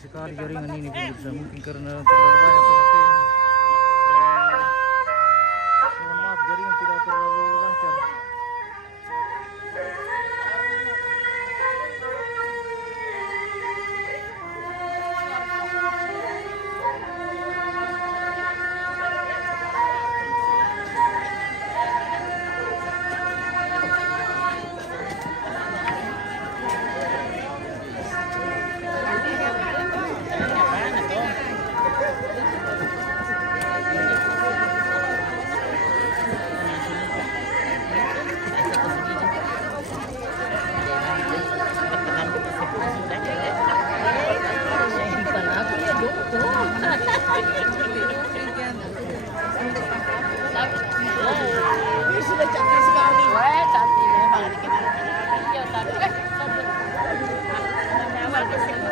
sekali jaringan ini pemirsa, mungkin karena terlalu banyak pemakaian. Mohon maaf, jaringan tidak terlalu lancar. Sudah cantik sekali. Wah, cantik memang dikenal. Iya, tapi awal ke sini.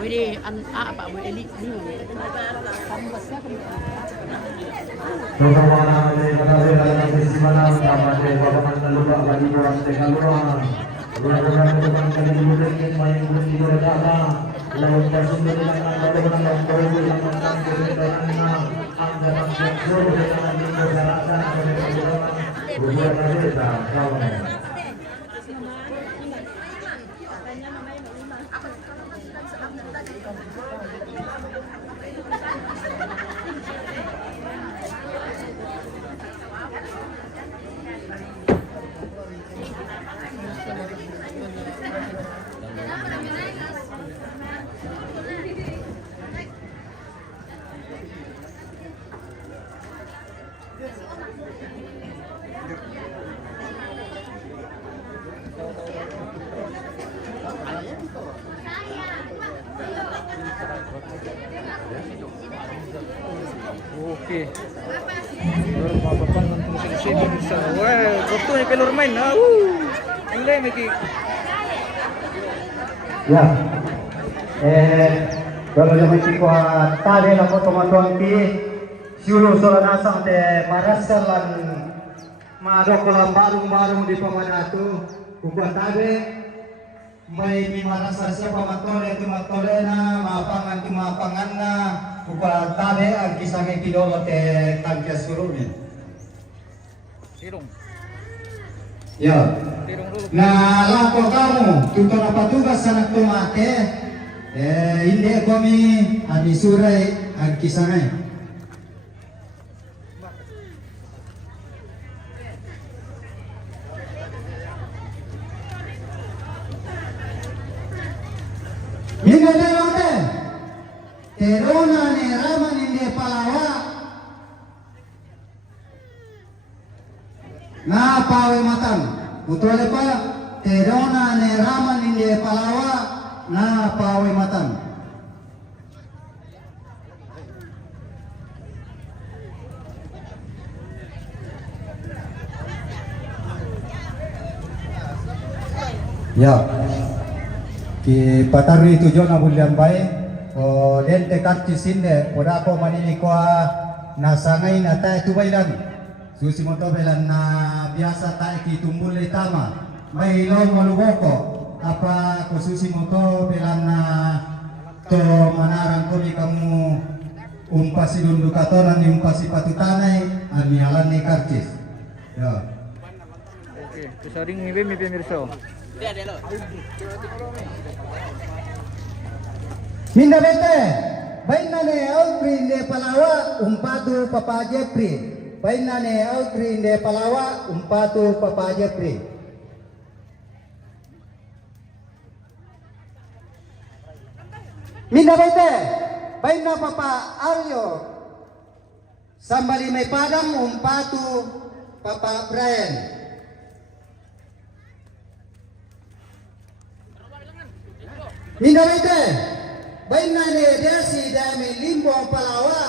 Boleh apa boleh ini Oke. Baru papan untuk sini bisa. Wah, fotonya keluar main. Ini Miki. Ya. Kalau yang mesti tadi lah foto matuang ti siulu soal nasang te marasalan madokolam barung-barung di pamanatu kukuan tabe may di marasa siya pamatole tu matole na mapangan tu mapangan na kukuan tabe ang kisang ipidolo te tangkya surumin. Tirong. Ya. Tirong dulu. Nah, lako kamu tutor apa tugas anak tumate hindi kami ani suray ang kisangay. Minga derote terona ne raman hindi palawa na pawe matang utole pa terona ne raman hindi palawa na pawe matang. Ya, ki patari tujuan abulian baik. O dente karcis inde, oda ko manini ko nasangay na tayo tubaylan. Susi mo to belan na biasa tayo ki tumbuli tama. May ilong maluboko. Apa ko susi mo to belan na to manarang ko ni kamu umpasi dundukatoran ni umpasi patutanay ani halan ni karcis. Ya. Oke, kesaring mibe mirsa. Hinda bete, baina ne outri de palawa umpatu papa Jepri. Baina ne outri de palawa umpatu papa Jepri. Minda baite, baina Papa Aryo, sambali may padang umpatu Papa Brian. Minda baite, baina ne desi dami limbo palawa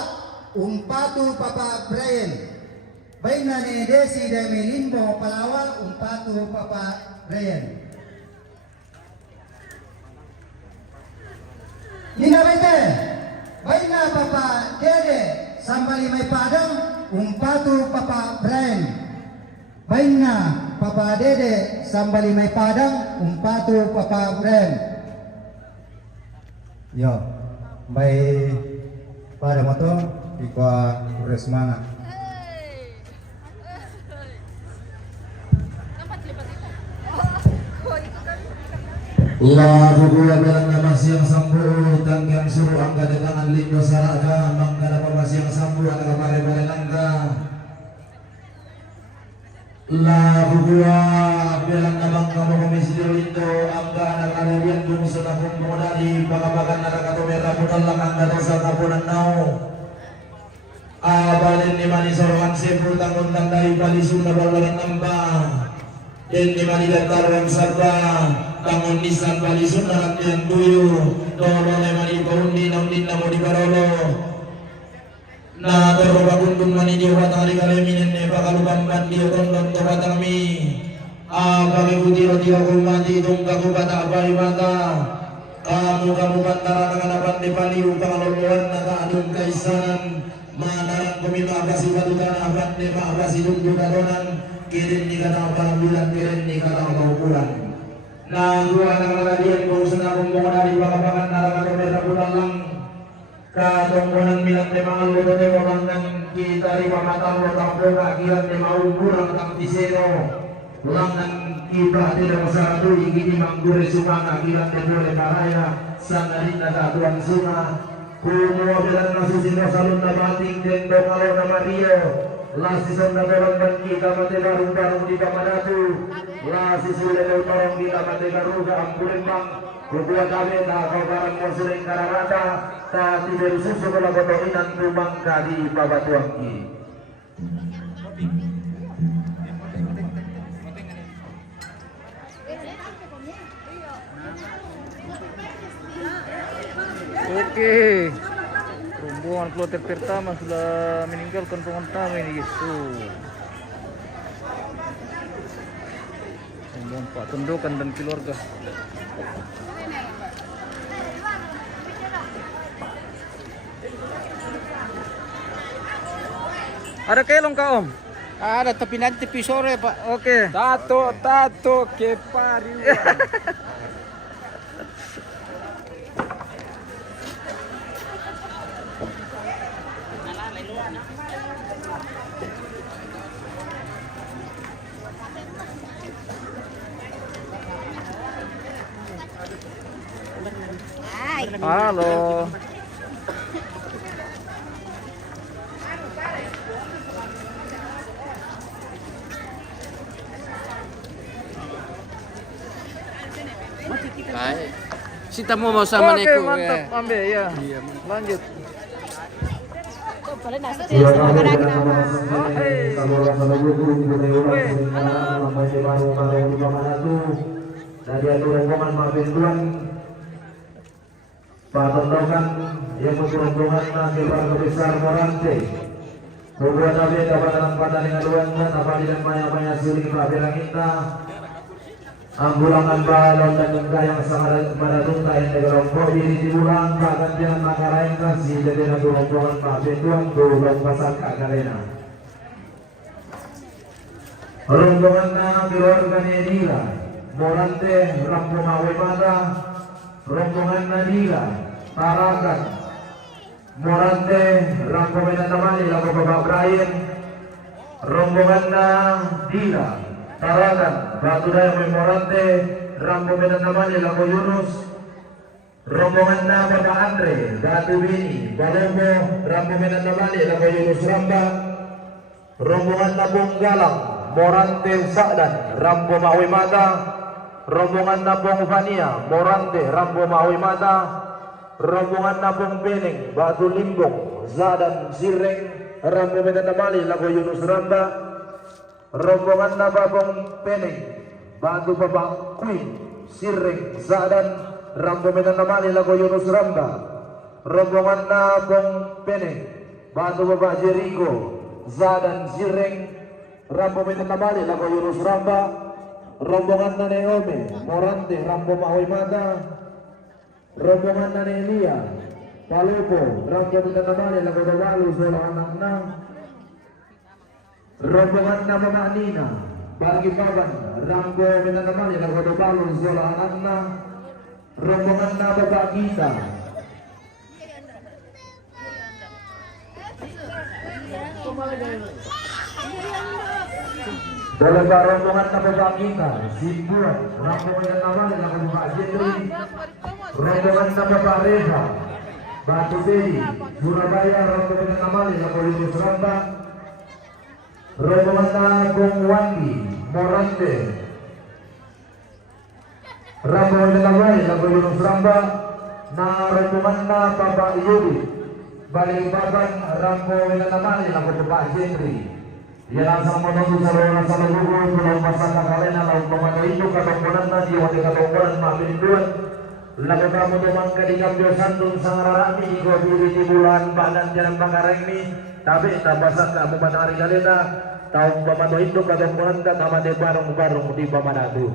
umpatu Papa Brian. Baina ne desi dami limbo palawa umpatu Papa Brian. Minda baite, baina Papa Dede sambali may padang umpatu Papa Brian. Baina Papa Dede sambali may padang umpatu Papa Brian. Yo, may pada mo to, ikwa resmana. La bubuya bilang nama siang sambu tanggang suruh angga dengan lindo saraga mangga nama siang sambu angga pare-pare langga. La bubuya bilang nama kamu komisi lindo angga anak kalian bung sudah kumpul dari bakabakan anak atau merah putih angga dosa kapunan nau. Abalin ni mani sorongan sepuluh tanggung dari Bali Sunda berlawan nambah. Dan di mani datar yang sarba bangun nisan Bali Sunda latihan tuyu dolo le mani paundi naudin namo di barolo na toro bagundun mani di watang di kaleminen ne bakalu bamban di rondon to batami bagi butiro tiro kumati tungka kubata abari mata kamu bantara nganapan di Bali upang loluan naka adun kaisanan manaran kumita abasi batutan abat ne ma abasi dundu kadonan kirin ni kata bulan kirin ni kata ukuran. Nah, dua anak kalian kau senang ngomong dari bakabakan naraka merah pulang katonggonan milang temang luto ne orang nang kita riba matang lotang boga kiran ne mau kurang tang tisero ulang nang kita tidak satu igini manggure sumanga kiran ne boleh bahaya sangarin naga tuan sunga kumu bilang nasusin salun na bating den dongalo na Mario lasi sonda dorong dan kita mati barung-barung di Kamadatu lasi sulit dorong kita mati garuga ambulimbang kubuat kami tak kau barang mau sering kararata tak tidak susu kalau kotoinan tumang kadi babatuangki. Oke, rombongan kloter pertama sudah meninggalkan pengantam ini gitu. Rombongan Pak Tendokan dan keluarga. Ada kelong kah Om? Ada tapi nanti sore Pak. Oke. Tato ke pari. Halo. Baik. Sita mau sama Oke, Neko. mantap, ambil ya. Lanjut. Dari rombongan maafin Tuhan Pak Tendokan yang rombongan nanti Pak Besar Morante Kubuat Nabi Kabataran Padalingan Luangan Apalagi dan Maya-Maya Suling Pak Belangita Anggulangan balon dan yang sangat maradunta yang negara diri di bulan Pak Gantian Makarain kasih jadi nabi rombongan Pak Benduang Bulan Pasar Kagalena rombongan keluarga Nedila Morante Rampung Awemada rombongan Nadila Tarakan Morante Rampung Menatamani Lago Bapak Brian rombongan Nadila Tarakan Batu Daya Morante Rampung Menatamani Lago Yunus rombongan Bapak Andre Batu Bini Balombo Rampung Menatamani Lago Yunus Ramba rombongan Nabung Galang Morante Sakdan Rambo Maui Mata rombongan Nabong Fania Morante Rambo Maui Mata rombongan Napong Pening, Batu Limbong, Zadan Zireng, Rambo Medan Namali, Lago Yunus Ramba, rombongan Napong Pening, Batu Bapak Queen, Zireng, Zadan, Rambo Medan Namali, Lago Yunus Ramba, rombongan Napong Pening, Batu Bapak Jericho, Zadan Zireng, Rambo Medan Namali, Lago Yunus Ramba, rombongan Naneome, Morante, Rambo Mahoy Mata, rombongan Nanelia, Palupo, Rambo Medan Namali, Lago Dawalu, Zola Anakna, rombongan Nama Nina, Bagi Baban, Rambo Medan Namali, Lago Dawalu, Zola Anakna, rombongan Nama Bagita, dalam rombongan Nama kita, Simbuan, Rambo Medan Namali, Lago Pak Jendri, rombongan Nama Pak Reza, Batu Bedi, Surabaya, Rambo Medan Namali, Lago Yunus Ramba, rombongan Nabung Wandi, Morante, Rambo Medan Namali, Lago Yunus Ramba, rombongan Bapak Yudi, Balikpapan, Rambo Medan Namali, Lago Pak Jendri. Ia langsung menunggu saluran saluran pulau pasang kalena laut pemantau itu katombonan tadi waktu katombonan maafin duan lagu kamu demang kadikam dio sandung sangararami di gobiri di bulan badan jalan Bangareng ini tapi tabasan kamu matahari kalena tahun pemantau itu katombonan kata mati barung-barung di Bamanadu.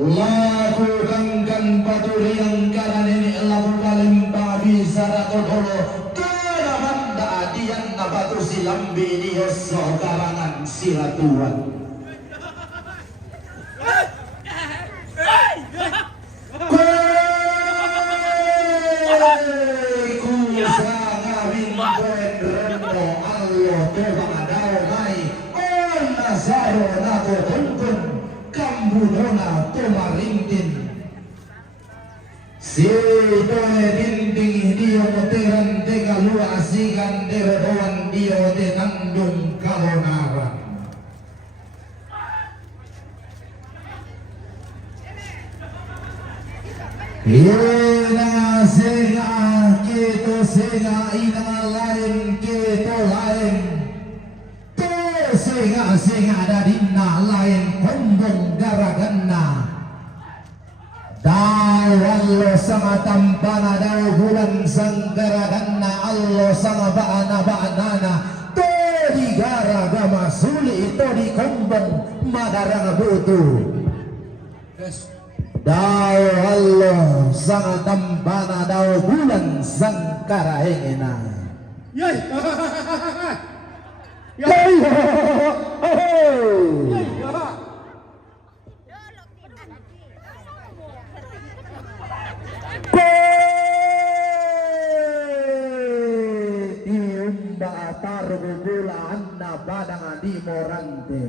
Lakukan paturiang kanan ini lakukan babi saratodolo karabanda dian nabatu silambi di sokarangan silatuan. Budona tomarindin si tone dinding dio teran tega lua asigan deroan dio te nandung kalonaran ina sega kito sega ina lain kito lain singa dadina lain kombong garaganna daw Allah sama tampana daw bulan sang garaganna Allah sama baana to di garagama suli to di kombong madarang butu daw Allah sama tampana daw bulan sang karahengena yay atar gugula anda badang di morante.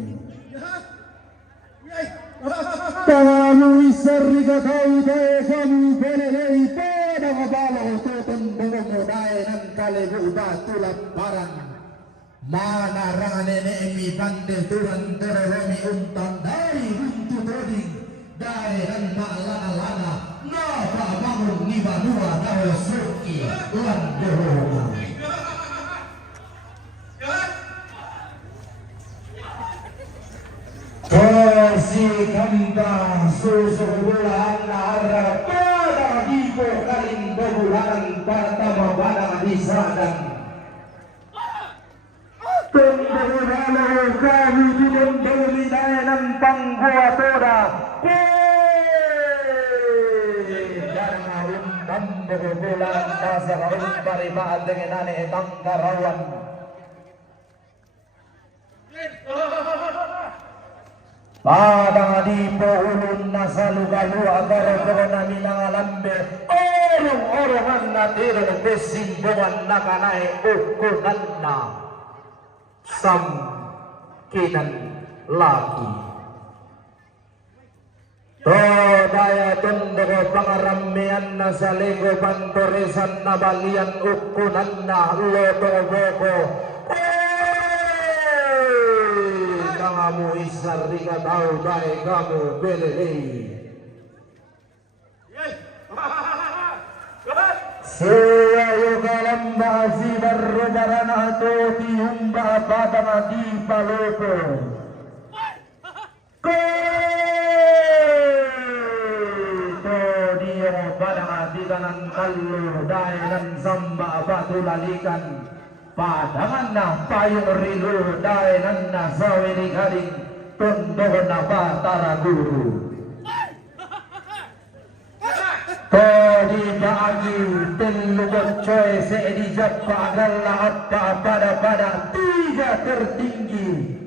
Kamu isari kau daya kamu belelei padang balo tutun bungong modai nan kale buda tulap barang. Mana rane emi bande turan teremi untan dari buntu troding dari dan ma'lana-lana napa bangun ni banua dawa suki lan dorongan. Tosi kambang susu bulan arah pada dipo kaling bulan pertama pada di sadang. Tunggu kami belum beli dalam panggua toda. Dan malam tambah bulan dasar parimaan dengan ane tangkarawan. Padang di pohon nasalu galu agar corona minang lambe orang-orangan natirun besimbongan nakanai ukuranna sam kinan laki to daya tunduk pangaramian nasalego pantoresan nabalian ukunanna loto boko kamu isar rika tahu baik kamu belelei Saya kalam bahasi berrubaran atau tiumba padang di paloko dia padang di kanan kalu daerah samba batu lalikan padangan nah payung rilu daerah nah sawiri garing tunduk napa tara guru Tadi bagi telur coy seedijat pagal apa pada tiga tertinggi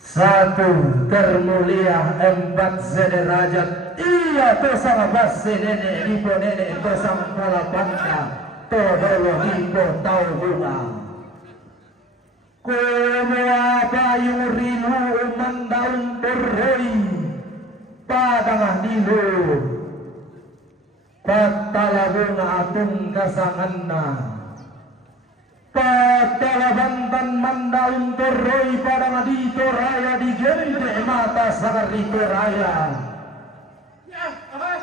satu termulia empat sederajat iya tosang basi nenek ibu nenek tosang kalapanda todolo ibu tau bunga kumua payung rilu mandaun berhoi padang dilu patalabunga atung kasanganna patalabantan mandaun terroi padang di toraya di gente mata sagari toraya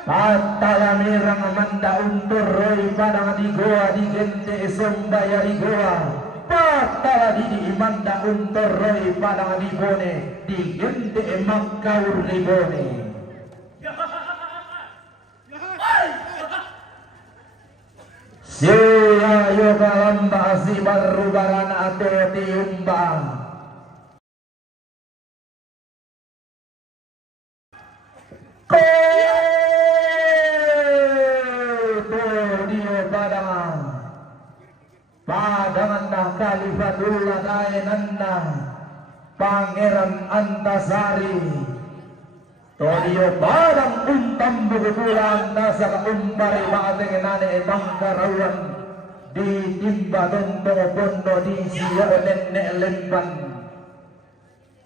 patalamirang mandaun terroi padang di goa di gente sombaya di goa patala di manda untuk roi padang di bone di gente makaur di bone siya yoga lamba si barubaran atau tiumbang dia padang padangan dah kalifatullah daenanna Pangeran Antasari Todio padang untam bukulan nasa umpari maateng nane bangkarawan di timba tonto bondo di siya nenek lemban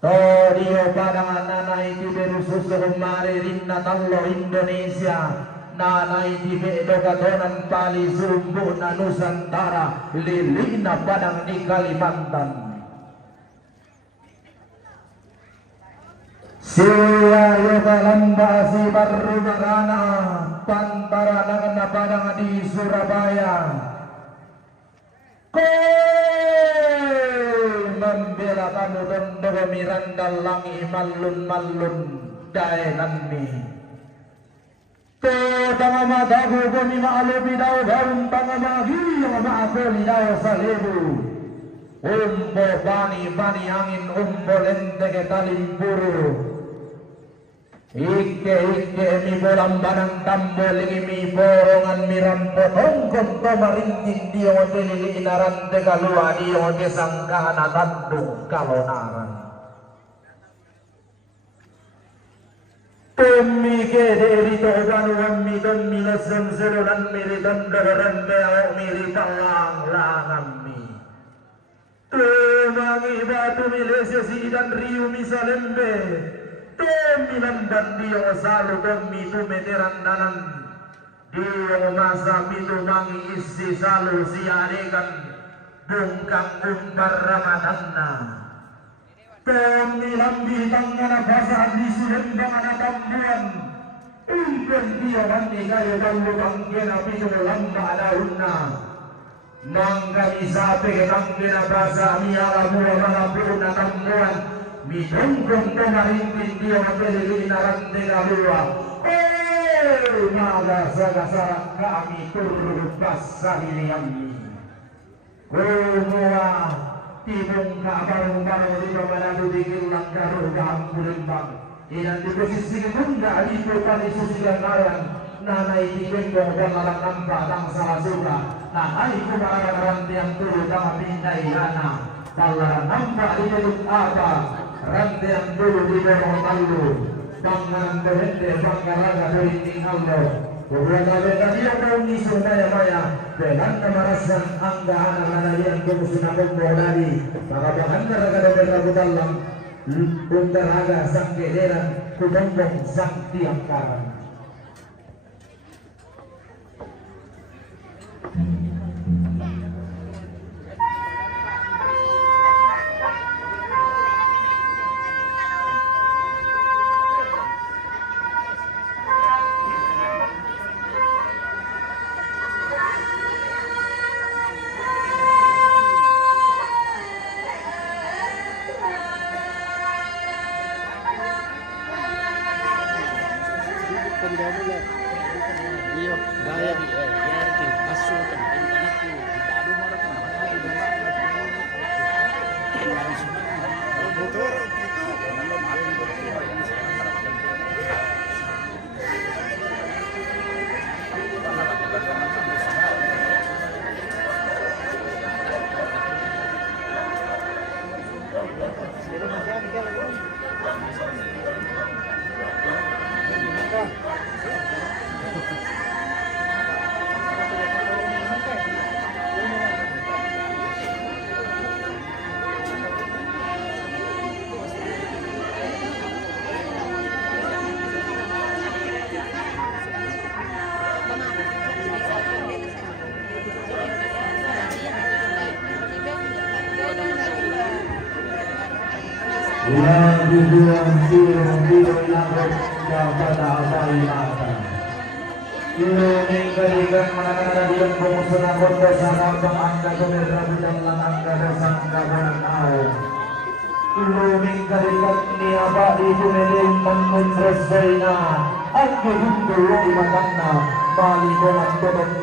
Todio padang nanay di berususu kumari rinna tallo Indonesia nanay di bedokatonan pali sumbu na Nusantara lilina padang di Kalimantan siya yoga lamba si barubarana pantara na padang di Surabaya membela kamu dondo miranda langi malun daenanmi Tama madago kami maalupi daw garong pangamagi yung maakoli daw sa lebu umbo bani angin umbo lente ke talimpuru Ike mi bolang banang tambol mi borongan miram potong konto marintin dia modelili inarante kalua dia mode sangkana tandung kalonaran Tommi ke deri toban wammi tommi lasam serolan miri dandaran beau miri palang langammi. Temangi batu milese sidan riu misalembe. Tommi lamban dio salu tommi tu meteran danan. Dio masa pitu mangi isi salu siarekan. Bungkang umbar ramadanna. Tommi lambi tangana basa di sulembang anak tambuan. Umpen dia mandi gaya dalu kanggena pitu lamba daunna. Mangga isape kanggena basa miala mua malapuna tambuan. Mitongkong kemarintin dia mapelili narante galua. Maga saga-sarak kami turut basahili kami. Kumua tibong kabarong-barong di pamanado dikil ng karo kaampulimbang. Inan di posisi bunda dito tali susigaran. Nanay tikendong pangalang nampa ng sarasuka. Nanay kumararante ang turut ang pinday hana. Palaran nampa dinilog apa. Rante ang turut di borong talo. Pangalang berhente pangkaraga berinting Allah. Beberapa dia kaum ni maya dengan kemarasan anggahan analian kumusunapun bodari maka bahkan raga dalam unteraga sang kederan kudombong sang tiangkaran. Iyo, gaya di yakin asutan din anak ko. Dalo mo ra motor Yang dibuang biru langit kepada abai mata. Ilmu kalikan mana diam pengusaha kota sana pengangkat kamera budan lang angkat dasang kabanan au. Ilmu kalikan ni apa itu melin menresena. Aku hindu di matana bali bolang bodong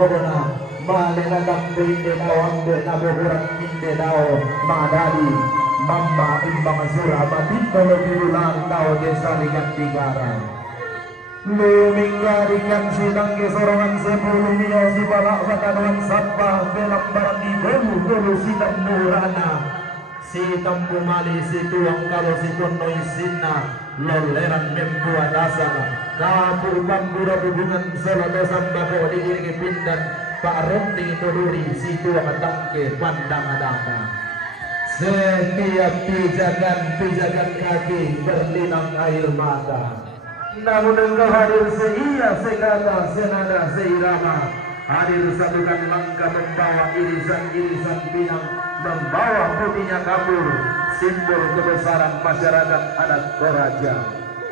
bali nadam binde dawang de nabohurat inde daw madadi. Mamba imbang surah batin kalau diulang tahu desa likat tigara. Lumingarikan sidang kesorongan 10 mio si balak batanuan sabah belam barang di bolu sidang murana. Si tampu mali si tuang kalau si kono isinna loleran membuat dasar. Kapur bambura hubungan solo dosan bako diiringi pindan Pak Ronti toluri si tuang tangke pandang adaka. Setiap pijakan kaki berlinang air mata. Namun engkau hadir seia, sekata, senada, seirama. Hadir satukan langkah membawa irisan-irisan pinang, membawa putihnya kabur, simbol kebesaran masyarakat adat Toraja.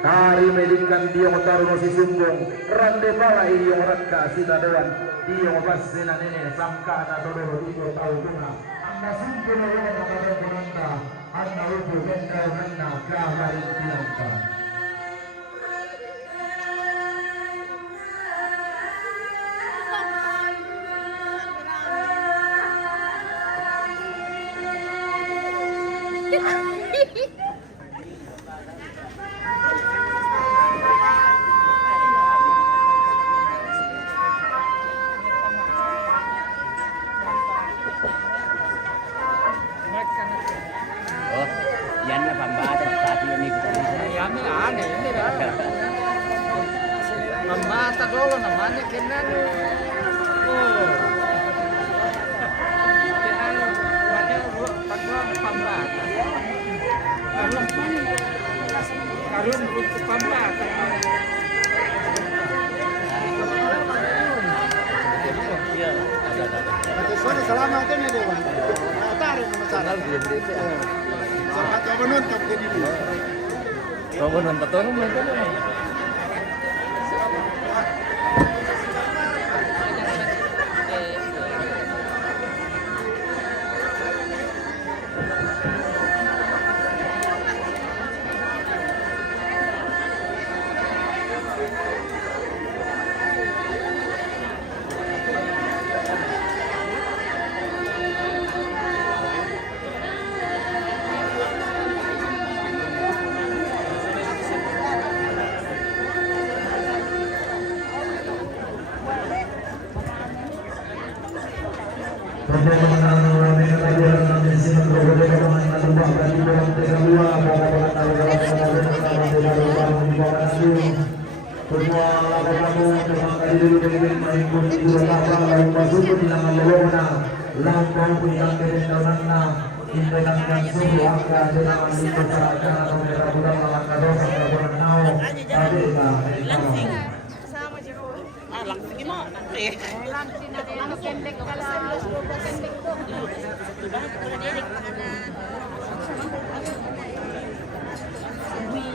Hari medinkan dia taruh si sumbung, rande pala ini orang kasih tadoan, dia pasena nene sangka na toloro itu tahu bunga. Anda sumpah yang ada penanda, anda ubu benda benda kabarin tilangka. Oh, yan na pambata sa atin ni kita. Yan na, ano, hindi na. dulu namanya kenal. Oh. Kenal banyak pakai pambatan. Karun untuk pambatan. Iya, ada. Sana selama itu nih dewan. Tarik masalah. Sama coba nonton ke di dulu. Coba nonton tuh mereka.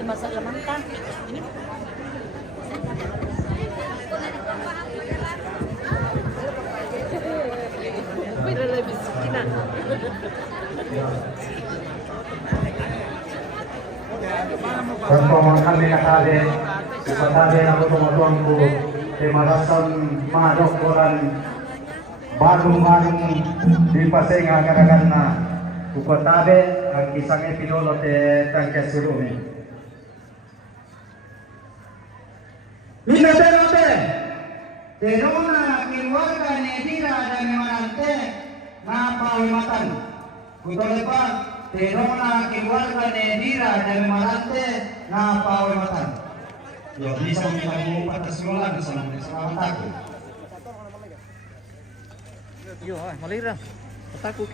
Masak lemang kan? Pertolongan kami kepada aku teman-temanku temarasan madok koran badung-badung di paseng agak-agak na kupatabe ang isang epidolo te tangke surumi. Minate, terona keluarga Nedira dan Manante na paulmatan. Kutolepa terona keluarga Nedira dan Manante na paulmatan. Yo bisa mengaku atas ulang selamat aku. Yo, malira. Ataku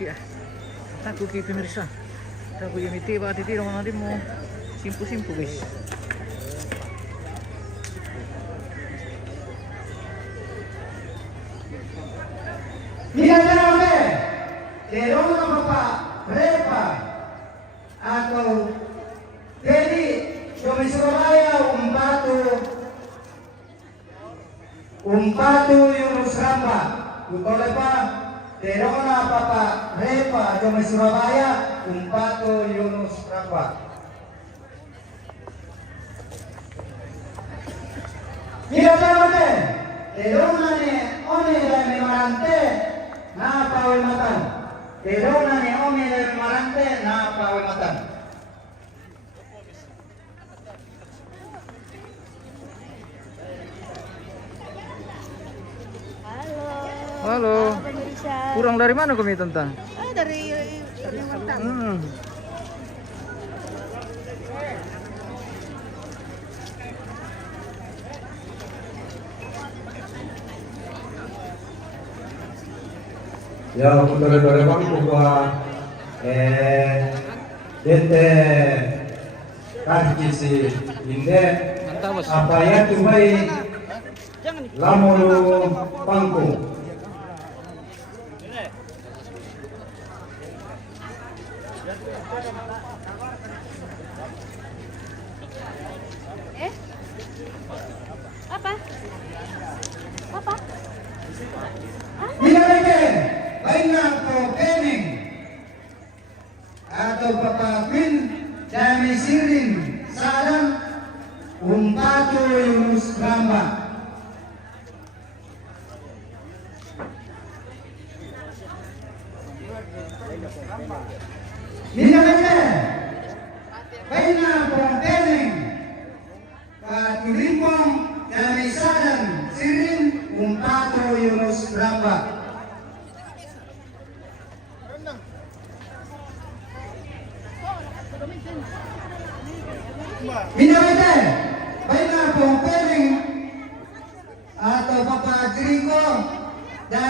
ki pemirsa. Ataku yang itu ba titi orang nanti mau simpu guys. Minate, terona Bapak Repa atau Teddy Domi Surabaya umpatu Yunus Ramba Utolepa terona Bapak Repa Domi Surabaya umpatu Yunus Ramba. Minate, terona ne one dan Marante na pawimatan. Terona ne ome dan Marante na pawimatan. Halo. Pemirsa. Kurang dari mana kami tentang? Dari Kalimantan. Ya, betul-betul bahwa dete kajisi inde apa ya tubai lamulu pangku. Apa? Minalike, bainang ko kening atau papapin dami sirin salam umpatu Yunus Ramba. Minalike, bainang ko kening katulimpong dami salam sirin umpatu Yunus Ramba. Minalike, baina pong peling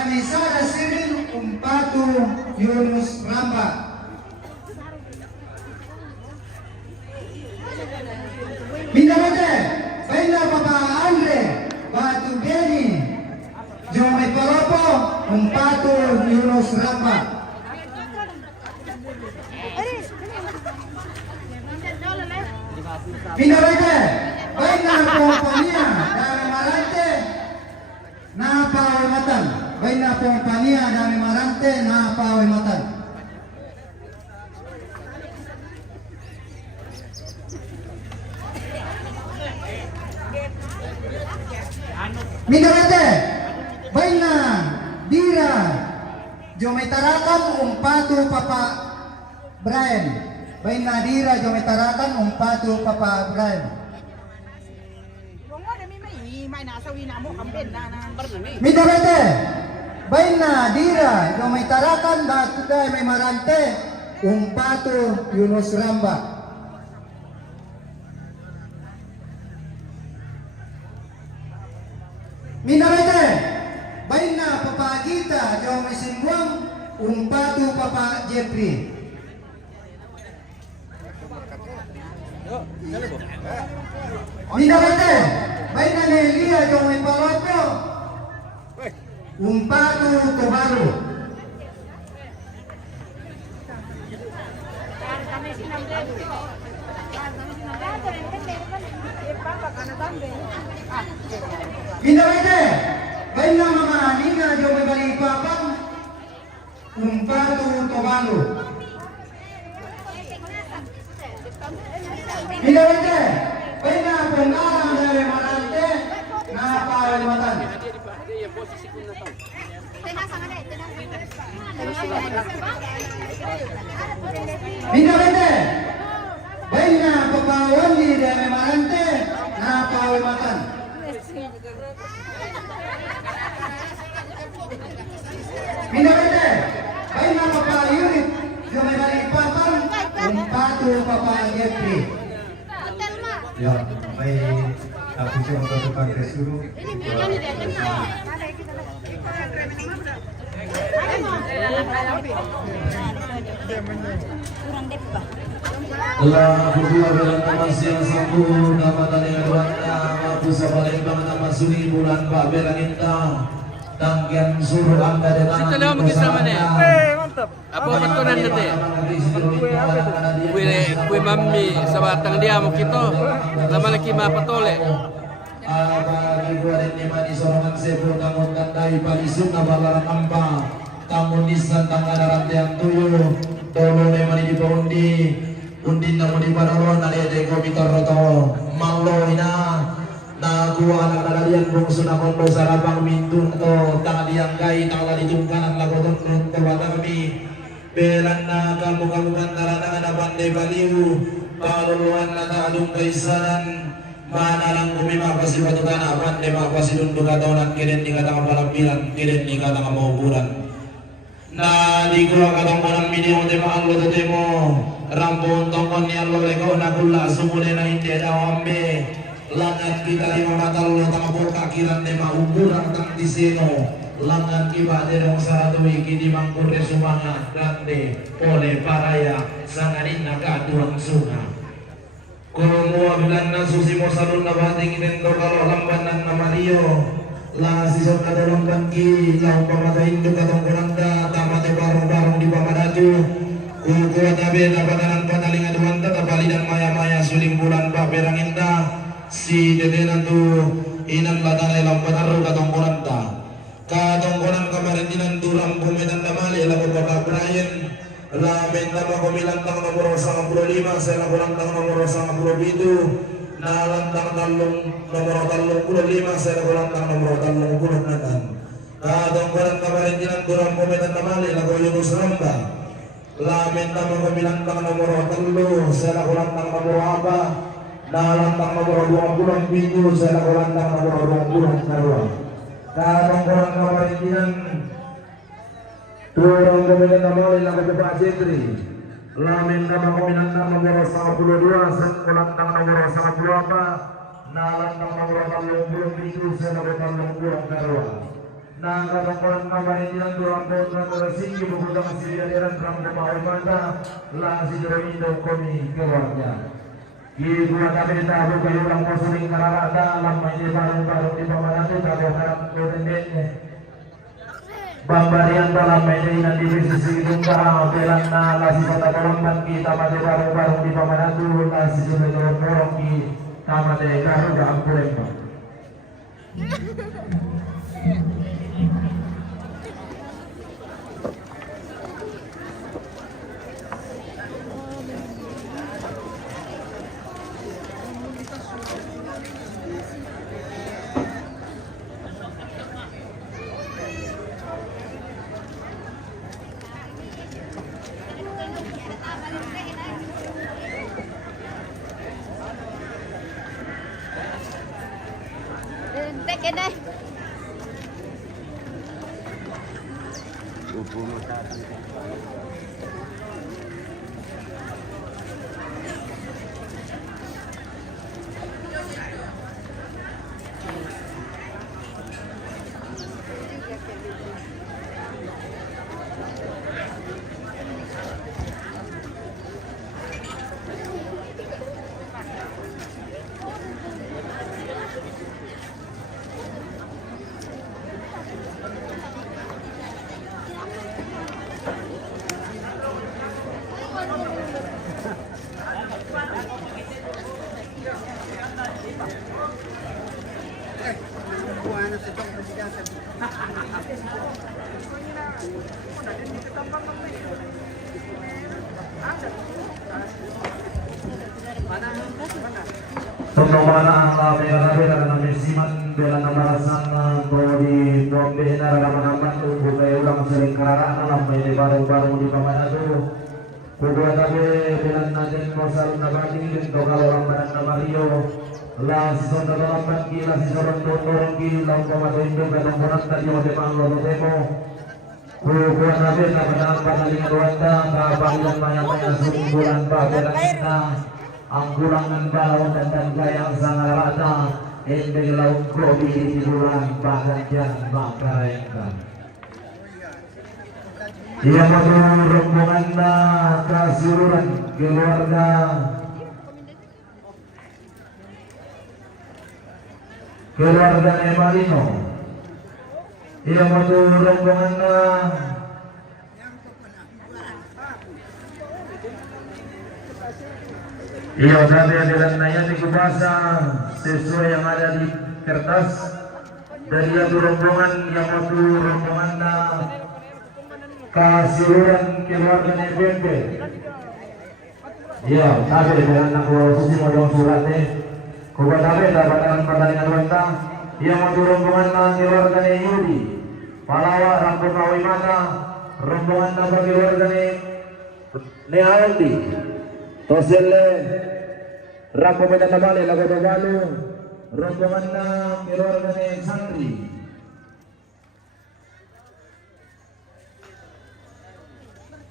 Kamisada Sirin Umpatu Yunus Ramba. Minamate, Baina Papa Andre, Batu Beni, Jome Palopo, Umpatu Yunus Ramba. Minamate, Baina Kompania, Dami Marante, Napa Matan, Baina Kompania, Dami Marante, Napa Matan. Minamate, Baina, Dira, Jometarakan Umpatu Papa Brian. Baina Dira Jometarakan Umpatu Papa Brian. Minamate, Baina Dira Jometarakan Batuday Memarante Umpatu Yunus Ramba. Minamate, Baina Papa Gita Jome Simbuang Umpatu Papa Jeffrey. Minamate, Baina Nelia Jome Palopio Umpatu Tobaru. Minamate, Baina Mama Nina Jome Balikpapan Umpatu Tobaru. Minamate, Baina Pengarang dari Marante Napa Matan. Minamate, Baina Papa Wandi dari Marante Napa Matan. Minamate, Baina Papa Yunit Jome Balikpapan Umpatu Papa Jeffrey. Ya, baik. Aku cuma bertukar disuruh. Allah berdua dalam nama siang sambung nama tadi aduannya waktu sabalik bang nama suri bulan pak beranginta tangkian suruh anda di tanah Sito lang mag-isama na Apo matunan na te. Kue mami sa batang dia mo kito. Laman lagi mapatole. Bagi gua dan dimani sorongan sebu kamu tandai palisung nabalarang ampa kamu nisan tangga yang tuyu tolo memani di paundi undin namu di padaron ali aja ko bitoroto malo ina na gua anak kalian bungsu na kondo sarabang mintun to tangan diang gai tangan di tungkanan lagoton to batang kami belan na kamu kantaran na pandai baliu paluluan na taadung kaisanan mana lang kumima pasi batutan apan de mapasi dundu kataonan kiden di kata kapalampilan kiden di kata kamauburan na di gua katong kanang video de maang lo temo rampon tongkon ni allo lego na kula sumune na hindi dawambe langat kita lima mata lo tamapo kakiran de mauburan tang diseno langat kiba de rong saratu iki di mangkur de sumanga grande pole paraya sanganin na kaduang sunga Kumu bilang na susi mo salon na bating inendo kalau lambanan na Mario la sisod na dalang bangki lau pamatayin do katong kuranda tamate barong-barong di pamadaju kukuha tabi na patanan pataling aduanta tapali dan maya-maya suling bulan pa peranginda si dedenan tu inan latanay lampataro katong kuranda katong kurang kamarindinan durang pumetan damali lago Papa Brian Lamin nama kumilantang nomor 95 saya kulantang nomor 97 nalantang talung nomor 35 saya kulantang nomor 36 katong kurang kamarindinan durang pumetan damali lago Yunus Ramba lamin nama kumilantang nomor 3 saya kulantang nomor apa nalantang nomor 27 saya kulantang nomor 20 katong kurang kamarindinan Turang pemilihan nama oleh nama Bapak Jetri Lamin nama pemilihan nama nomor 52 Sekolantang nomor 54 Nalantang nomor 37 Senabotang nomor Karwa na katungkulan pamarinan durang kontra terasing dibuka kasih aliran rambut bawah mata lah si Indo komi keluarga. Ibu kami tahu kayulang musuling kararada lamai di barang-barang di pamanatu tahu harap kodendeknya. Bambarian dalam media divisi Sidungga belan na lasi kota Kolomban kita pada barang-barang di pamanatu lasi sudah dorong kita pada Garuda Angkurempa. Take deh. Pembangunan bela-bela dalam misiman bela nabarasan bodi bombe dalam nama tubuh kayu ulang sering karana dalam ini baru-baru di pamanadu kubuat tabe bela naden mosal nabadi dan kalau orang badan namario las sonda dalam bangki las sorong dorong ki lau pamadu indo kadang koran tadi mode panglo demo kubuat tabe dalam panalingan wanda kabangan banyak-banyak sumbulan babela kita anggulangan balon dan gaya sangat rata ending laut kopi di bulan bahkan jangan makarengkan ia matur rombongan kasururan keluarga Emarino ia matur rombongan iya berarti adalah nanya di bahasa sesuai yang ada di kertas dari yang rombongan yang waktu rombongan kasiruran keluarga NPP. Iya, tapi dengan nak susi modal suratnya. Kuba tapi dapat pertandingan wanita yang waktu rombongan keluarga Yudi. Palawa rambut kawi mata rombongan keluarga Aldi. Toselle Rapo Medan Bali lagu Balu rombongan keluarga Santri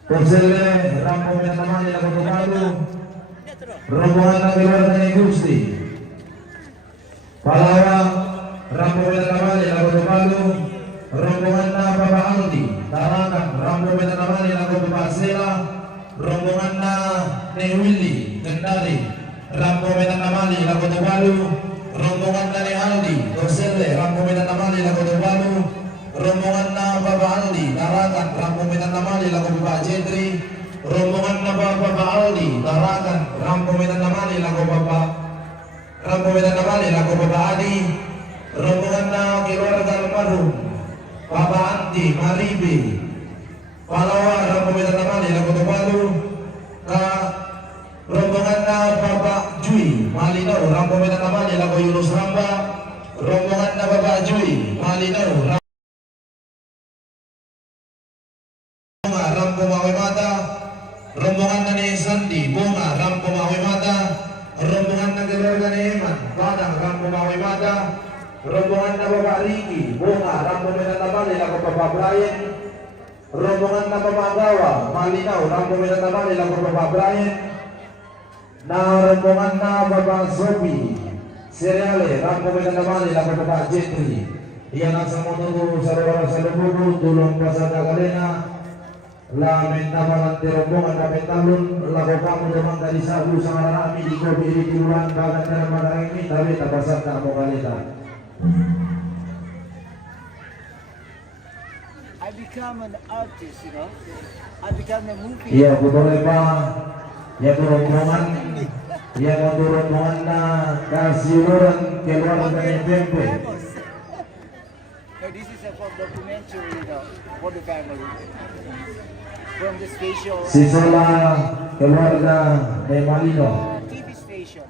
Toselle Rapo Medan Bali lagu Balu rombongan keluarga Gusti Palawa Rapo Medan Bali lagu Balu rombongan Bapak Aldi Tarakan Rapo Medan Bali lagu Bapak Sela rombongan Willy Kendari Rambo Medan Namali lagu Balu rombongan dari Aldi Toselle Rambo Medan Namali lagu Balu rombongan Bapak Aldi Tarakan Rambo Medan Namali lagu Bapak Jedri rombongan Bapak Aldi Tarakan Rambo Medan Namali lagu Bapak Rambo Medan Namali lagu Bapak Adi rombongan keluarga almarhum Bapak Anti Maribi Palawa Rambo Medan Namali lagu Balu rombongan Bapak Jui Malinau Rambo Medan Namali lagu Yunus Ramba rombongan Bapak Jui Malinau Rambo Mawe Mata rombongan Nani Sandi Bunga Rambo Mawe Mata rombongan keluarga Eman Padang Rambo Mawe Mata rombongan Bapak Riki Bunga Rambo Medan Namali lagu Bapak Brian rombongan Bapak Gawa Malinau Rambo Medan Namali lagu Bapak Brian rombongan Bapak Sobi Seriale Rambo Medan Namali lagu Bapak Jetri Iya nasa motor sarwa salubudu tulong pasada kalena lamen tabalan rombongan dapat talun lagu kamu teman dari sabu sama rami di kopi di tiruan bagan dalam magang ini tapi tabasat kamu kalita. I become an artist, you know. I become a movie. Iya betul pa. Ya rombongan ya rombongan na kasiluran keluar dari tempe. No, this is a for documentary, you know, for the family. From the station. Siswa keluarga de Malino. TV station.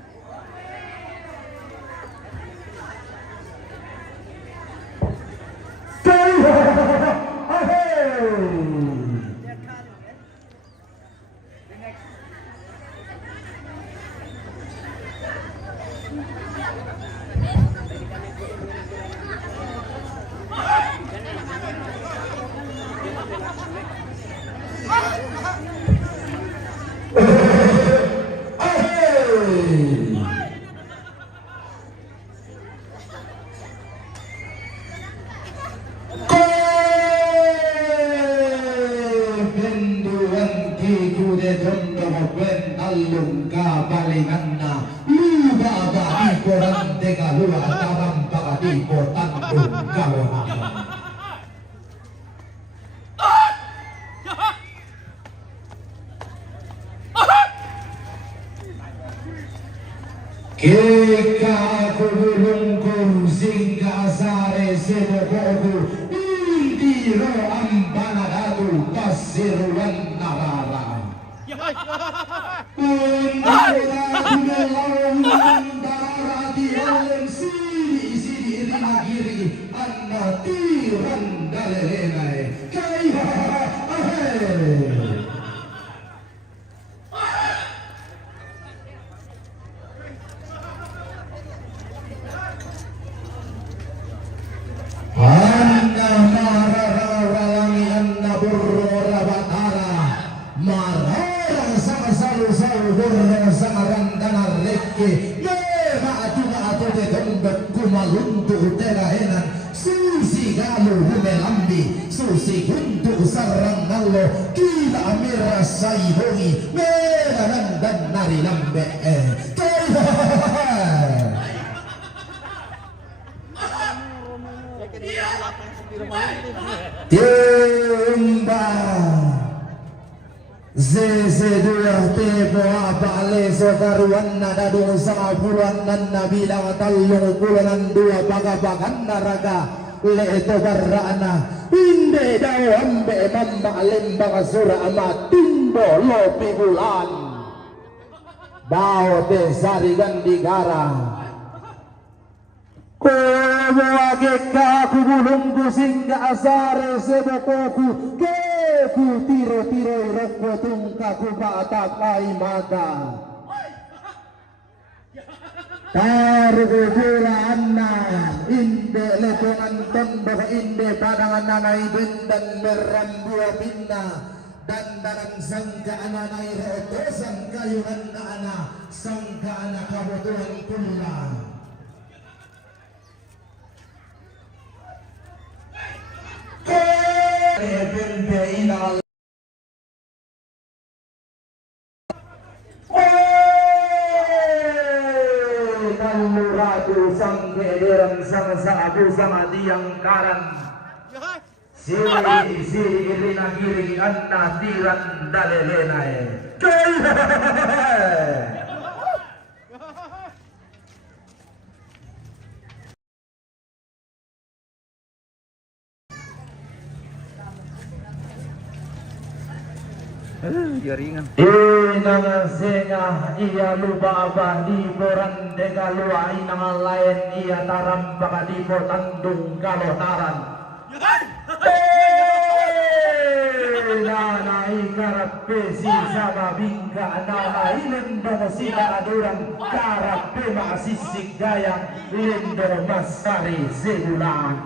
Keka kulungku singga sare sebokoku indiro ambanadatu kasiruan narara undara dialeng siri rinagiri anna tiran dalelenai kaya Susi untuk sarang nalo kila amira saibongi merah dan nari lambe Timba Zezedua tebo abale sokaruan nada dua sama puluhan nan nabila talung puluhan dua baga-bagan naraga leto barana inde dao ambe mamba lembang sura ama timbo lopi bulan dao desari gandigara kobo ageka kubulungku singga asare sebokoku keku tiro-tiro roko tungkaku batakai mata taruh bola anna inde letongan tondok inde padangan nanai bendan merambua pinna dan dalam sangka ananai rotosan kayunan anak sangka anak kabutuhan pula sang kederan sang sabu sama tiang karan siri irina kiri anna tiran dalelenai jaringan. Inang sengah ia lupa abah di boran deka luai nang lain ia taram baka di tandung kalau taran. Nana ikarap pesi sama bingka nana ilendong sila aduran karap pema sisik gayang lendong masari sebulan.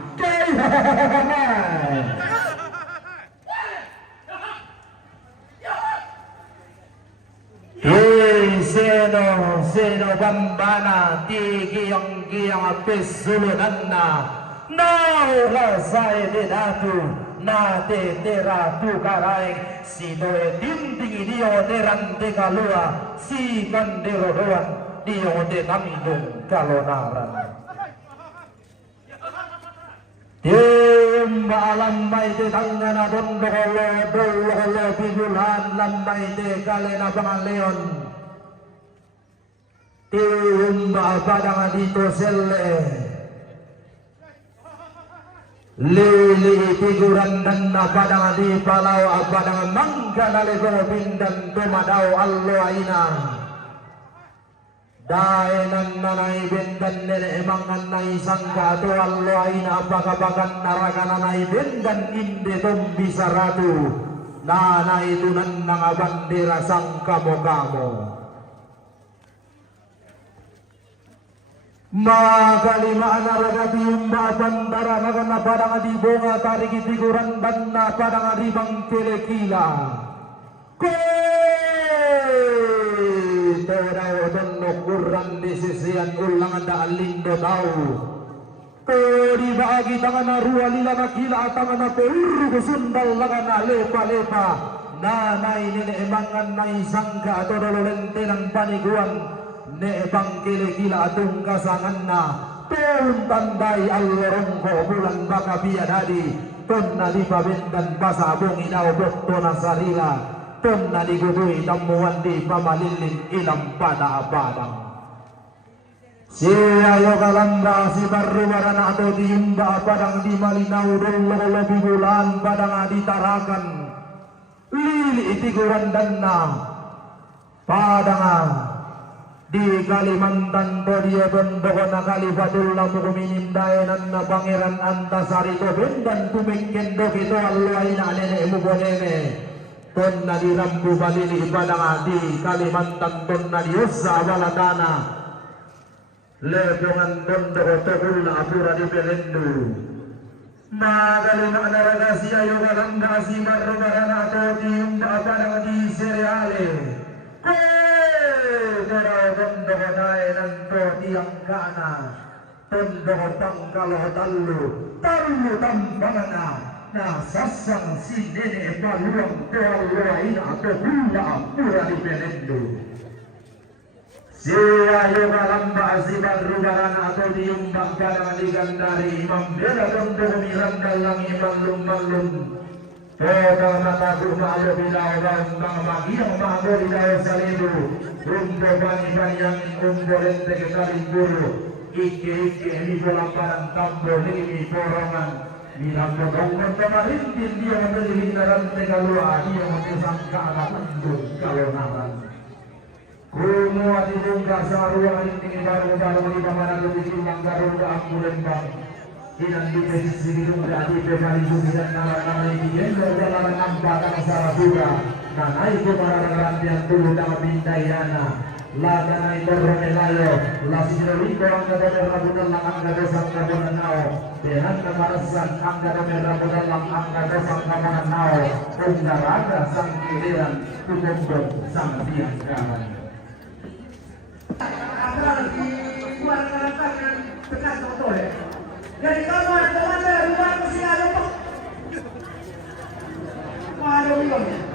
Seno bambana ti giyang pesulunanna Naura sai de datu na te tera tu karai si doe tinting dio teran te kalua si kandero doan dio te tangdung kalonaran Tim alam mai te tangana dondo kolo dolo kolo pijulan lambai te kalena pangaleon Tim badang dito selle Lili tiguran dan padang di palau padang mangga nalego pindan tumadau allo aina Daenan nanai bendan nene emangan nai sangka tu allo aina apakabakan naraka nanai bendan inde tombi saratu nanai tunan nanga bandera sangka mokamo Maka lima anaraga tiumba bandara nagana padang di bonga tariki tiguran banna padang di bangkele kila Todao dono kurang di sisian ulang anda alindo tau Todi bagi tangan rua lila nakila tangan peuru kusundal lagana lepa-lepa Nanai nene emangan nai sangka atau dolo lentenang paniguan ne bangkele kila atung kasanganna tun tandai allorongko bulan baka biadadi tonna di pabendan basa bungi nao botto nasarila tonna di gudui tamuan di pamalilin ilam pada abadang siayo kalamba si baru barana atau diimba padang di malinau dolo lebih bulan padang ditarakan lili tiguran danna padang di Kalimantan Todia Bendokona Kalifatullah Mukuminin Dayanan na Pangeran Antasari to bendan tumingken do kito alwain anene mubonene ton na di Rambu Balili Padang di Kalimantan ton na di Usa Baladana lepongan ton do tokula apura di Belendu Magalina naragasi ayo galangasi marrogarana to di Padang di Sereale tondo kodai nanto tiang kana tondo tangkalo tallu tallu tambangana na sasang si nene paluang toaluain atau hula pura di Belendu siya yung alamba si barugaran atau diumbang kadang digandari imam bela tondo miranda lang imam lumbalum Total mataku malu bilau dan bang magiang malu bilau salidu rumbo bani banyak umbo lente kekali buru ike ini bola parang tambo ini porongan bilang bodong pemarintin dia membeli hinaran tegalua dia mengesangka anak undung kalau naran kumu ati dungka sarua ini baru di pamana lebih tulang garuda aku lembang Inan di posisi itu berarti bebali sudah nama ini jendol dalam nampak salah pura dan itu para rantian tulu dalam bintayana lada naik berromelayo lasi jeriko angga merah bulan angga dosang kabunan nao dengan kemarasan angga merah bulan angga dosang kabunan nao undaraga sang kiliran tutup sang tiang kawan ada di luar karangan tekan motor dari kamar komanda rumah masih ada pak ada uangnya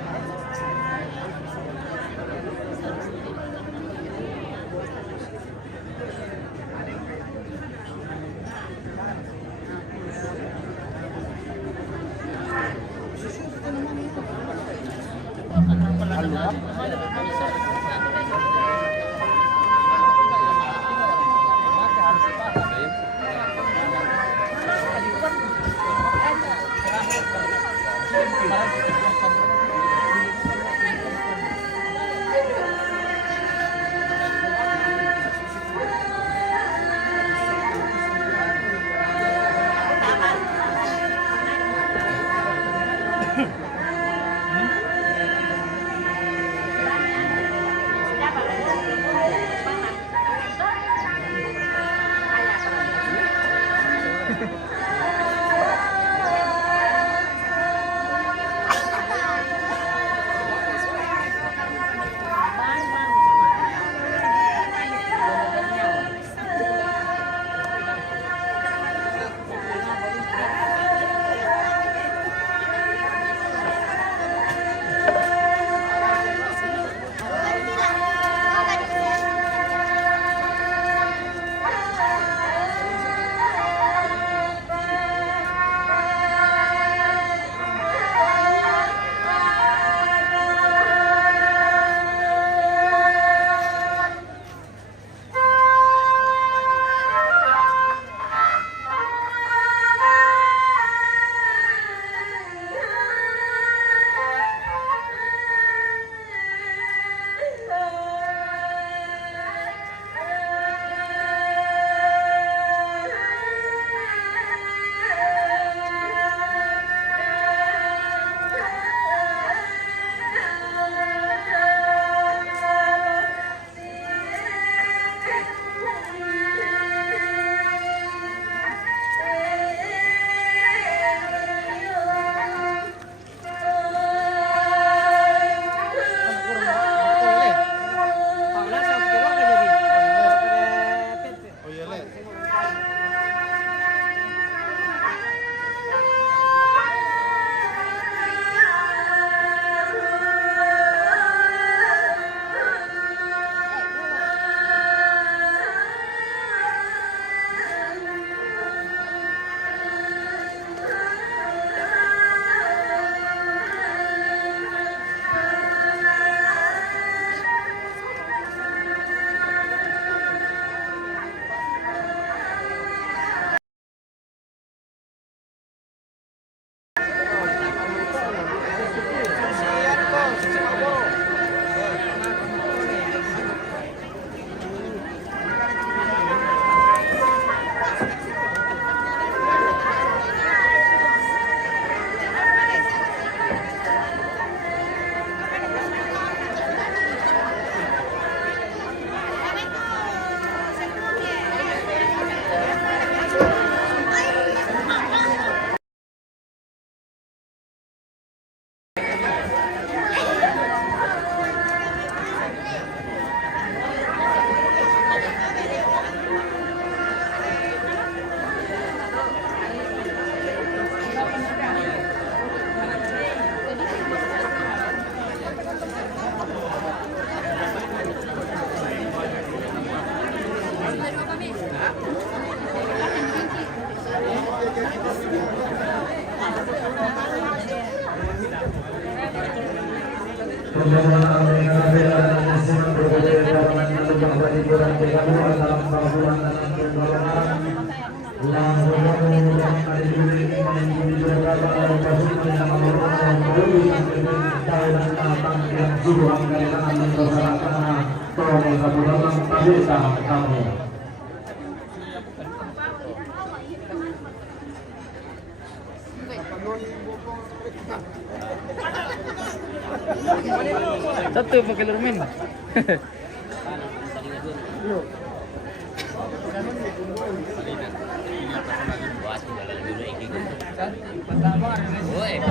Satu pakai lermen.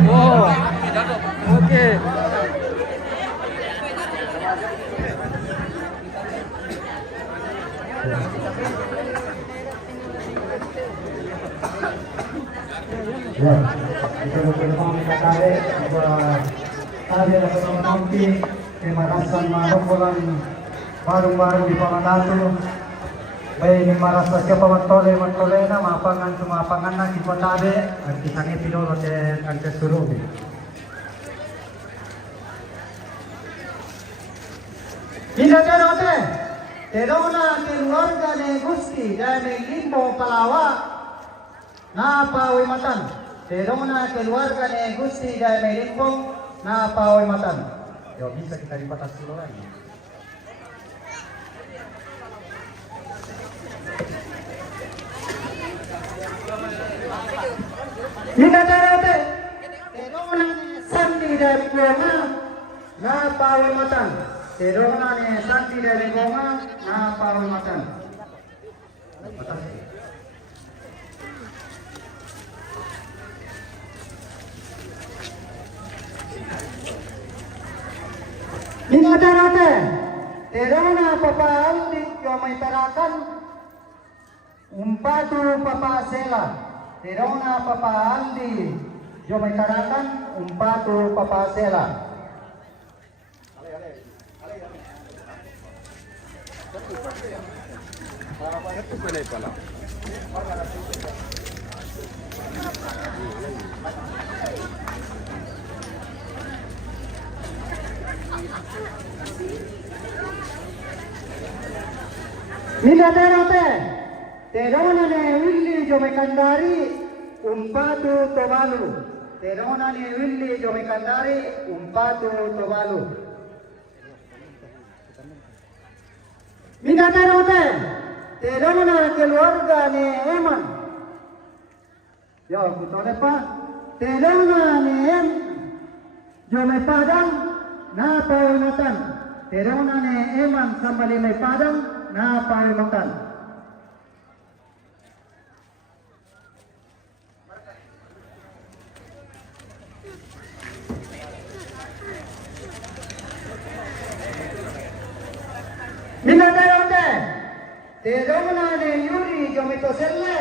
Oh, oke. Ya, kita berterima kasih kepada kalian yang nanti terima kasih marumbulan baru-baru di Pangandato. Baik ni marasa siapa matole na mapangan na kipotade ang kisangit pinolo te ante surubi. Hindi terote, terona keluarga ne Gusti dan limbo Palawa na pawimatan. Terona keluarga ne Gusti dan limbo na pawimatan. Yo bisa kita dipatas dulu lagi. Hindi terote, terona sandi dan kuama na pawimatan. Terona ne sandi dan kuama na pawimatan. Ingat-ingat, terona papa Aldi yang maitarakan umpatu papa Sela. Terona papa Aldi yang maitarakan umpatu papa Sela. Nila terote, terona ne willi jo mekandari umpatu tobalu. Terona ne willi jo mekandari umpatu tobalu. Nila terote, terona keluarga ne Eman. Yo, kutole pa, terona ne jo me padang na pawimatan. Terona ne Eman sambali may padang na pawimatan. Minatayote, terona ne Yuri Jomitoselle,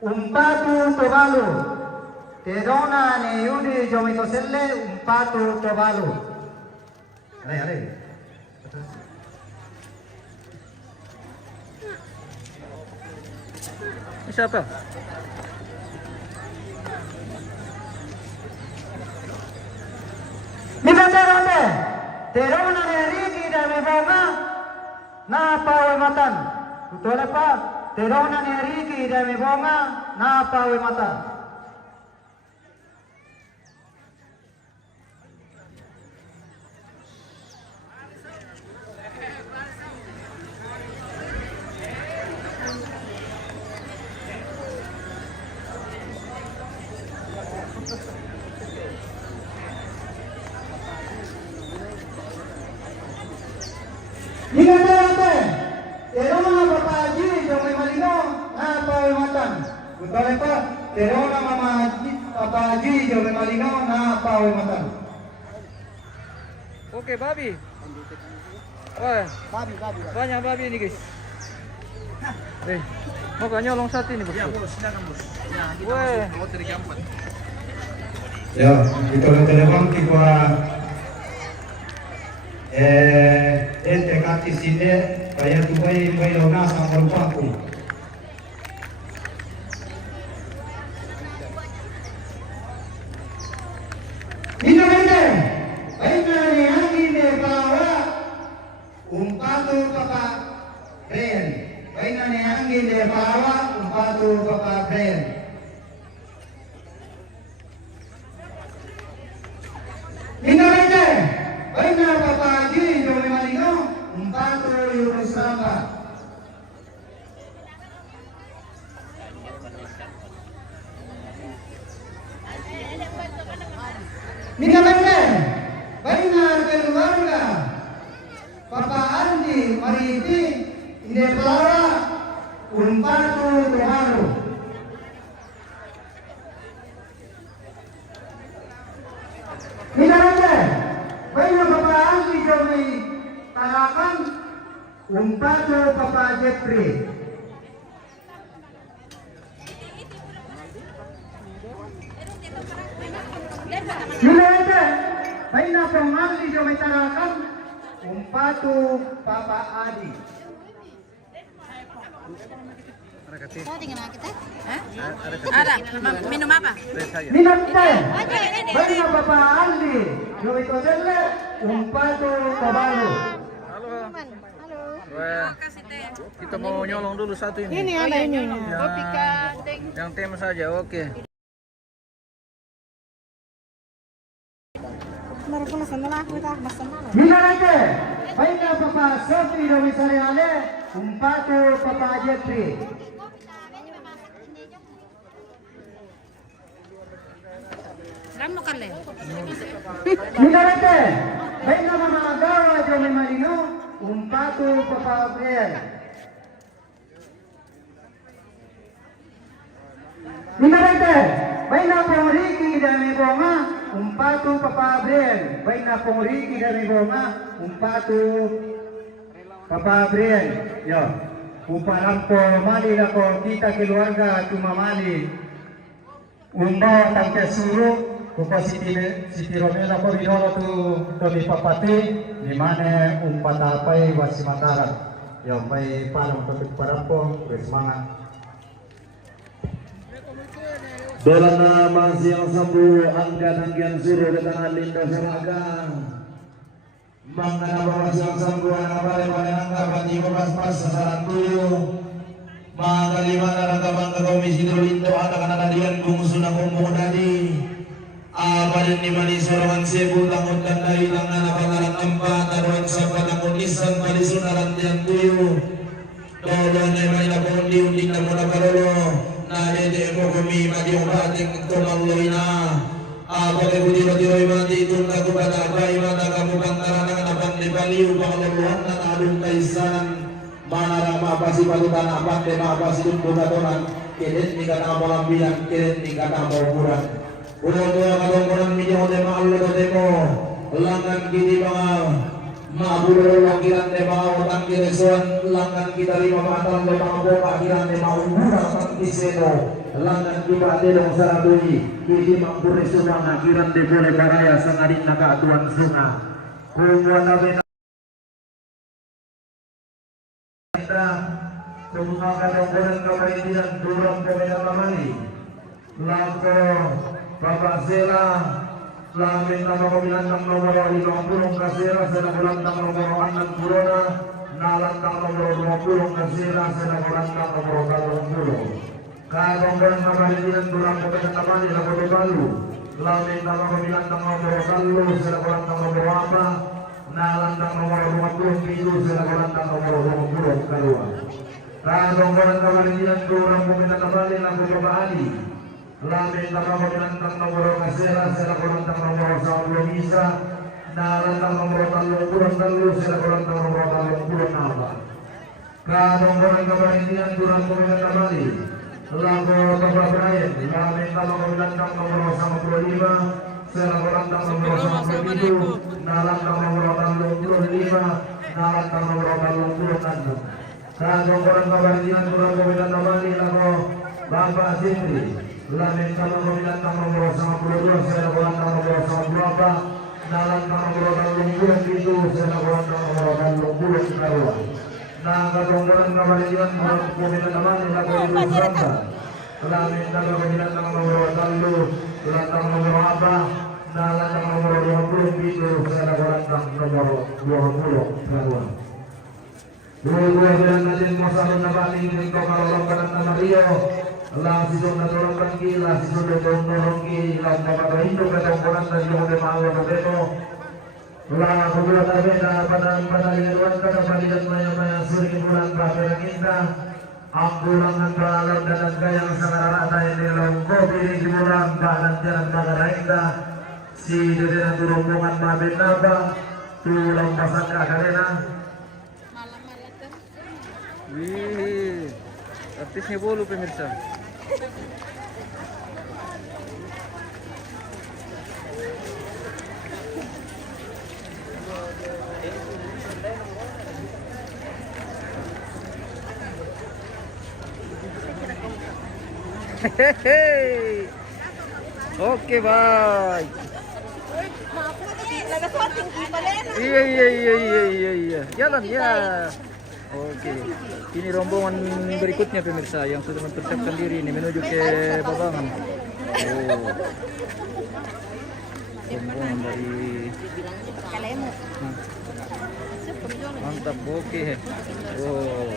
umpatu tobalu. Terona ne Yuri Jomitoselle, umpatu tobalu. Are. Siapa? Minatayote, terona ne Riki dan Mebonga na pawimatan. Betul apa? Terona ne Riki dan Mebonga na pawimatan. Minatayote, terona Bapak Haji Jomai Malino na pawimatan. Betul apa? Terona Mama Haji Bapak Haji Jomai Malino na pawimatan. Oke, babi. Wah, banyak babi ini guys. Mau gak nyolong satu ini bos? Ya bos, silakan bos. Wah, Ya, ito lang telepon kwa ente kati sinde kaya tubay may lona sa Morpaco. Minamente, ay na de Palawa, umpatu Papa Bren. Minarete, baina Papa Haji Jome Malino, umpatu Yunus Ramba. Minarete, baina keluarga Papa Andi Mariti de Palawa, umpatu Tuharu. Minarete, baina Papa Andi Jome Tarakan, umpatu Papa Jeffrey. Minarete, baina Papa Andi Jome Tarakan, umpatu Papa Adi. Ada, minum apa? Minum teh. Baina Papa Andi Jome Todelle, umpatu Tabalu. Wah, kita mau nyolong dulu satu ini. Ini ada ini. Kopi kandeng. Yang tem saja, oke. Minarete, baina Papa Sofi Jome Sareale, umpatu Papa Jeffrey. Ramo kali. Minarete, baina Mama Agawa Jome Malino, umpatu Papa Gabriel. Minarete, baina Pongoriki Dami Bonga, umpatu Papa Gabriel. Baina Pongoriki Dami Bonga, umpatu Papa Gabriel. Yo, upalampo mali lako kita keluarga cuma mali. Umba tangke suruh. Kupa Siti Romela ko rinolo tu kami papati di mana umpata pai wasi mataran. Yo pai palang untuk parampo bersemangat. Dolana masih yang sembuh angkian suruh di tanah linda seraga. Mangkana bawas yang sembuh anak balik pada angka pati pas sasaran tuyu. Mangka lima naraka mangka komisi lindo anak-anak dian bungsu na kumpung tadi. Abalin ni mani sorangan sebu tangon dan dari tangan pangaran empat taruhan sahabat tangon nisan pali sunaran tiang tuyu. Dodo ni mani lakon diunding na muna parolo. Na dede mo kami madiong bating tumalloy na. Abale budi-budi mati itong nagubata bay mata kamu pantaran ng napang libaliw pangaluluhan na talong kaisan. Manarama pasi palutan apang de mapasi dundugatoran. Kilit ni kata bilang kilit ni kata kurang. Udah kadang-kadang minyak de maalo de mo langan kini mga mabulol lakiran de mga utang kiresuan langan kita lima matang de mga bukakiran de mga umura pang kiseno langan kita de dong sarabui kini mangkuresu mga kiran de boleh baraya sangarin nakaatuan sunga kumuan na semua kadang-kadang kapaitian durang pemedang lamani langko Bapak Zela lamin nama kominantang nomor 50 kasira sela kulantang nomor 60 nalantang nomor 20 kasira sela kulantang nomor 30 kadang-kadang kapaitian durang pemedang lamani lakoto balu lamin nama kominantang nomor 10 sela kulantang nomor apa nalantang nomor 50 pilu sela kulantang nomor 20 kalua kadang-kadang kapaitian durang pemedang lamani lakoto baali lamin nama kominantang nomor kasera sela kulantang nomor 10 isa nalantang nomor 30 sela kulantang nomor 30 nama kadang-kadang kapaitian durang pemedang lamani lago Bapak Brian lamin nama kominantang nomor 55 sela kulantang nomor 57 nalantang nomor 35 nalantang nomor 36 kadang-kadang kapaitian durang pemedang lamani lago Bapak Sindri lamin nama kominantang nomor 52 sela kulantang nomor 94 nalantang nomor 37 sela kulantang nomor 30 karua nah kadang-kadang kapaitian durang pemedang lamani lago Ibu Samba lamin nama kominantang nomor 30 kulantang nomor apa nalantang nomor 27 sela kulantang nomor 20 karua Dua-dua bilang natin mo sa alun na baling din ko kalolongkanan na Mario. Allah sisong na tulong rangki, Allah sisong na tulong rangki, Allah makakahindo ka itong kunan na siyo na maawa ka beto. Allah kubulat abe na panaligaruan ka na palitan maya-maya suri bulan bakirang inda. Ang bulang ng paalam na nagkayang sa nararata inilang ko, piling bulan bahan dyan ang makarainda. Si dede na turumbungan mabit na ba, tulang basang kakarena. Wih, artisnya bolu pemirsa. Hehehe. Oke, bye. Iya. Jalan ya. Oke. Ini rombongan berikutnya pemirsa yang sudah mempersiapkan diri ini menuju ke Babangan. Oh. Rombongan dari mantap, oke. Oh.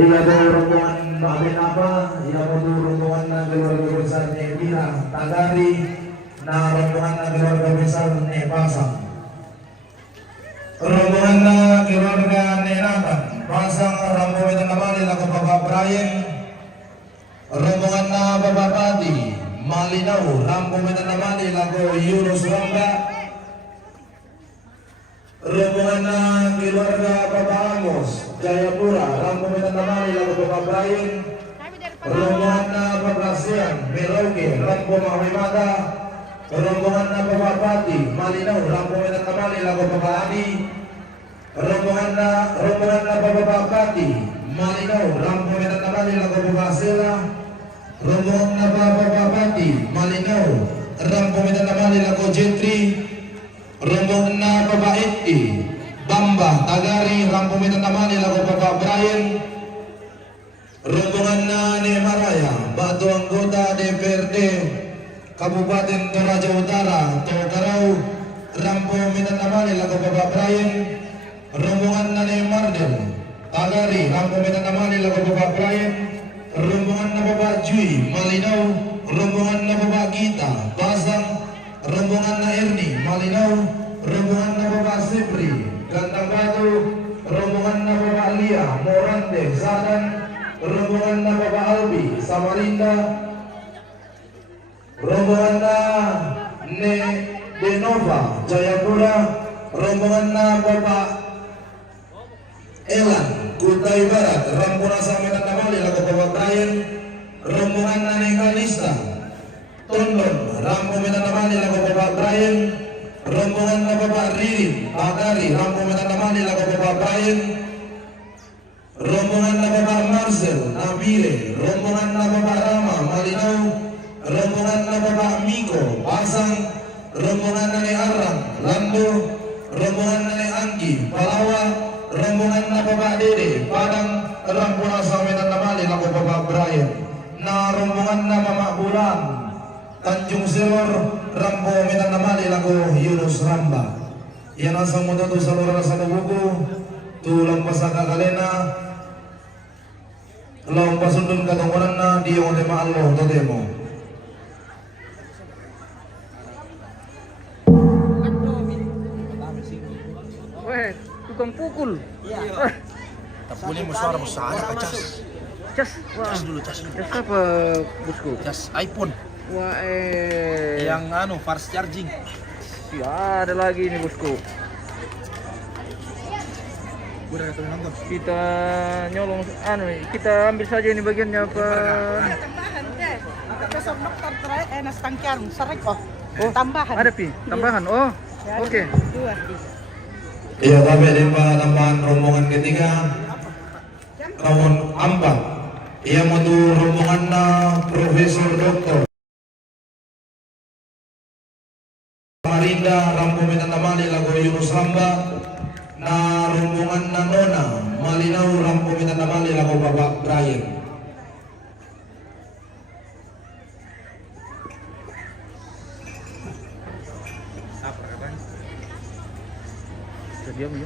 Ila rombongan Mbak apa? Ila rombongan na keluarga besar Nebira Tagari na rombongan na keluarga besar Nebasang. Rombongan na keluarga Nenatan Pasang Rambo itu namanya lagu Bapak Brian. Rombongan na Bapak Pati Malinau Rambo itu namanya lagu Yunus Ramba. Rombongan na keluarga Bapak Amos Jayapura Rambo itu namanya lagu Bapak Brian. Rombongan na Bapak Sian Merauke Rambo Mahimada. Rombongan na Bapak Pati Malinau Rambo itu namanya lagu Bapak Adi. Rombongan na Bapak Pati Malinau Rambo itu namanya lagu Bapak Sela. Rombongan na Bapak Pati Malinau Rambo itu namanya lagu Jetri. Rombongan na Bapak Iti Bamba Tagari Rambo itu namanya lagu Bapak Brian. Rombongan na Nemaraya Batu anggota DPRD Kabupaten Toraja Utara Tokarau Rambo itu namanya lagu Bapak Brian. Rombongan na Nemardel Tagari Rambo itu namanya lagu Bapak Brian. Rombongan na Bapak Jui Malinau. Rombongan na Bapak Gita Pasang. Rombongan na Erni Malinau. Rombongan na Bapak Sepri Gantang Batu. Rombongan na Bapak Lia Morante Sadan. Rombongan na Bapak Albi Samarinda. Rombongan na Denova Jayapura. Rombongan na Bapak Elan Kutai Barat Rampura Samiran Namali lagu Bapak Brian. Rombongan na Nekalista Tondon Rampo Medan Namali lagu Bapak Brian. Rombongan na Bapak Ririn Bagari Rampo Medan Namali lagu Bapak Brian. Rombongan na Bapak Marcel Nabile. Rombongan na Bapak Rama Malinau. Rombongan na Bapak Miko Pasang. Rombongan na ni Arang Lando. Rombongan na ni Anggi Palawa. Rombongan na Bapak Dede Padang. Rampura Samiran Namali lagu Bapak Brian. Na rombongan na Mama Bulan Tanjung Selor Rampo Medan Namali lagu Yunus Ramba. Yan ang samuda to sa lura sa buku tulang pasaka kalena laong pasundun katungkuran na di yung tema Allah totemo. Weh, tukang pukul. Tapulin mo suara mo sana ka cas. Cas, wah. Cas dulu cas. Cas apa bosku? Cas iPhone. Wah, Yang fast charging. ya ada lagi nih bosku. Udah kata nonton. Kita nyolong, kita ambil saja ini bagiannya apa? Tambahan deh. Besok dokter terakhir enak tangkian serik oh. Oh, Tambahan. ada pi, tambahan. Oh, oke. Dua. Iya tapi ada tambahan rombongan ketiga tahun 4 ia matu rombongan na Profesor Doktor Marinda Rampo Medan Namali lagu Yunus Ramba. Na rombongan na Nona Malinau Rampo Medan Namali lagu Bapak Brian. Diam.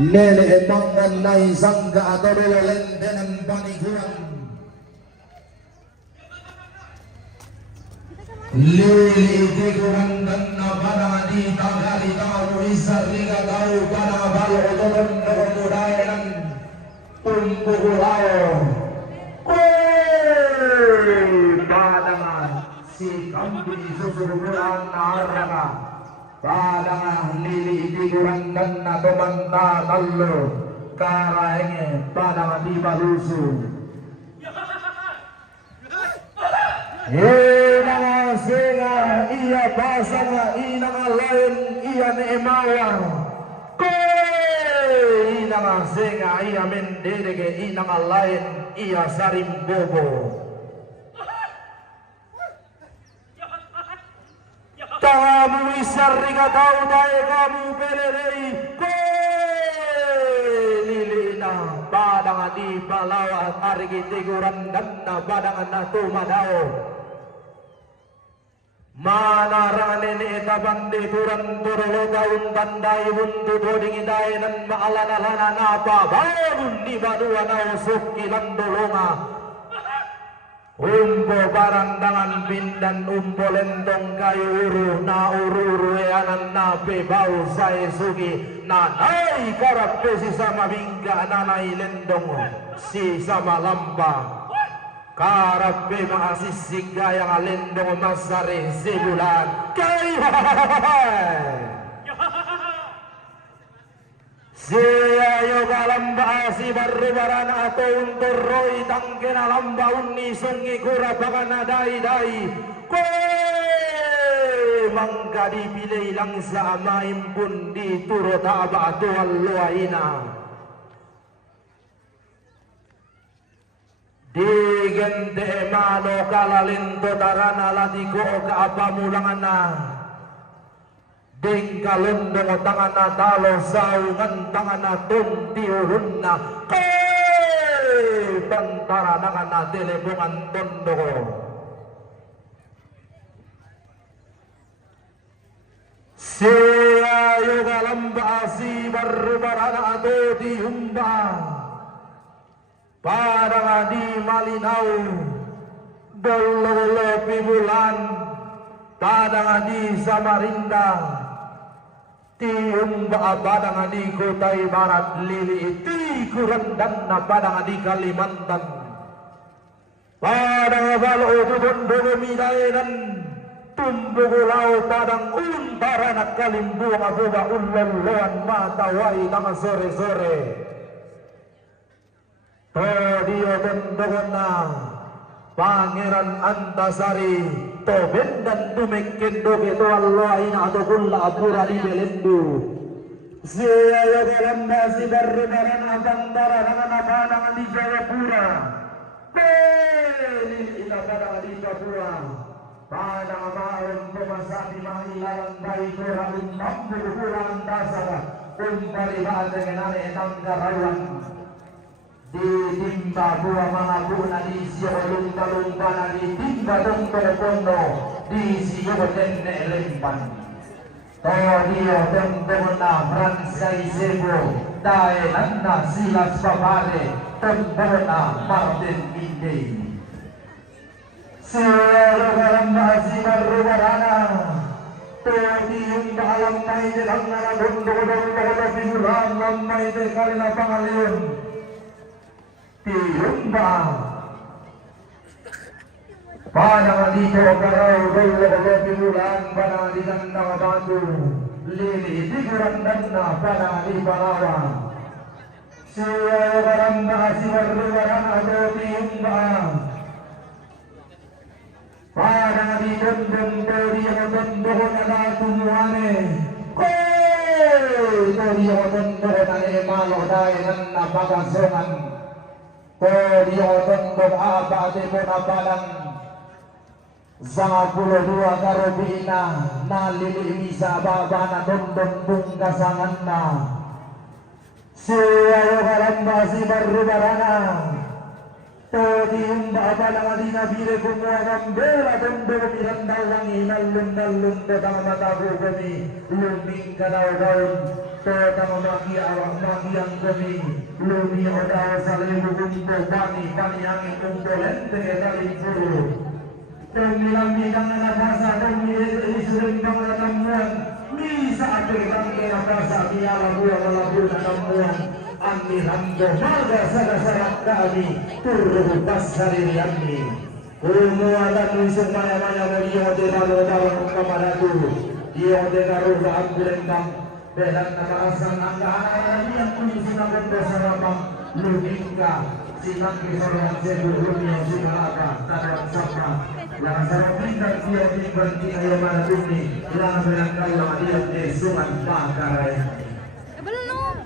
Lele emangan nai sangga atau lendenan panikuan. Lele ite kurang dan nabana di tagali tahu isar liga tahu pada balo odon kemudayan tumpu layo. Padangan si kambing susururan naranga. Padangan lili iti kurang dan natomanta talo karaenge padangan di balusu. Inang singa iya basanga inang lain iya neemawang. Inang singa iya mendedege inang lain iya sarimbobo. Kamu isarika tahu daya kamu pererei lilina badangan di balawa arigi tiguran dan badangan na tumadao Manarang nini itabandi turan turolo daun tandai buntu doding idai dan maalana-alana napa bangun di badua nausuk kilang dolonga umbo barandangan bindan umbo lentong kayu uru na uru anan nape bau saya sugi nanai karap si sama bingga nanai lendong si sama lamba Karape maasisig yang alendong masari sebulan kay siya yung alamba si barubaran ato untuk roy tangkin alamba unni sungi kura baka na day mangga dipilay lang sa amaim pun di turo taba ato alluaina di gente mano kalalinto tarana latiko ka apamulangan na ding kalundong tangan na talo saungan tangan na tuntiurun na bantara nangan na telebungan tondo ko siya yung alamba si barubarana ato di humba para di malinaw dolo bulan pada di Samarinda tium pada di Kota Barat lili ti kurandan na pada di Kalimantan pada balo tudon midairan tumbugulau padang untara na kalimbuang abuba ululuan matawai tanga sore-sore Todio tendogona Pangeran Antasari Toben dan tumekin doge to alloain atau kulla apura di belendu siya yung si barubaran abantara dengan abangan di Jayapura pelin itapada di Papua pada amaran pemasati mahilalan bayi kurang mampu kurang dasar umpari bahasa dengan enam karawan di timba buah mangapuna di siyo lumpa-lumpa na di timba dong telepono di siyo tenne lempan Todio tentong na Fransay Sebo dae nanda Silas Papade tentong na Martin Pinde siyo karamba si barubarana Todiyong baalam may nilang naragundo-gundo figuran lamay de kalina pangaliyon Tiyumba Panang dito karaw dolo pimulan panang di ng batu lili tiguran na panang di Palawa siya karamba si barubaran ato tiyumba panang di dondong toriyo dondoho na natumuane toriyo dondoho na emalo dahil ng napakasungan Todio tendong apa di munapalang Zanga 22 karobina nalili misa baba na dondong bungkasangan na siya yung karamba si barubarana Todiyong baba lang alina bile kumuha ng bela dondong mirandal lang inalun-nalun totang matago kami luming kadaw-daw totang magiawang magiang kami lumiyo daw sa lebo kumpo pani-paniangin kumbolente daling puro Tumilang-milang na nabasa isuring bang natamuan misa atirang nabasa miyalabu na tamuan ang nirando maga sa kami turubas sarili kami kumuha ng sumaya-maya mo iyo de nalo-dalong kamarado iyo de naruga ang bulendang belang nakaasang ang kaanay ang kumisinagot ko sa ramang luming ka sinang kisorong sebulumyo sinalaka tanawang sama yang sarapindan dia berhenti ayo mana bumi yang berangkai yang dia di sungai Pakarai belum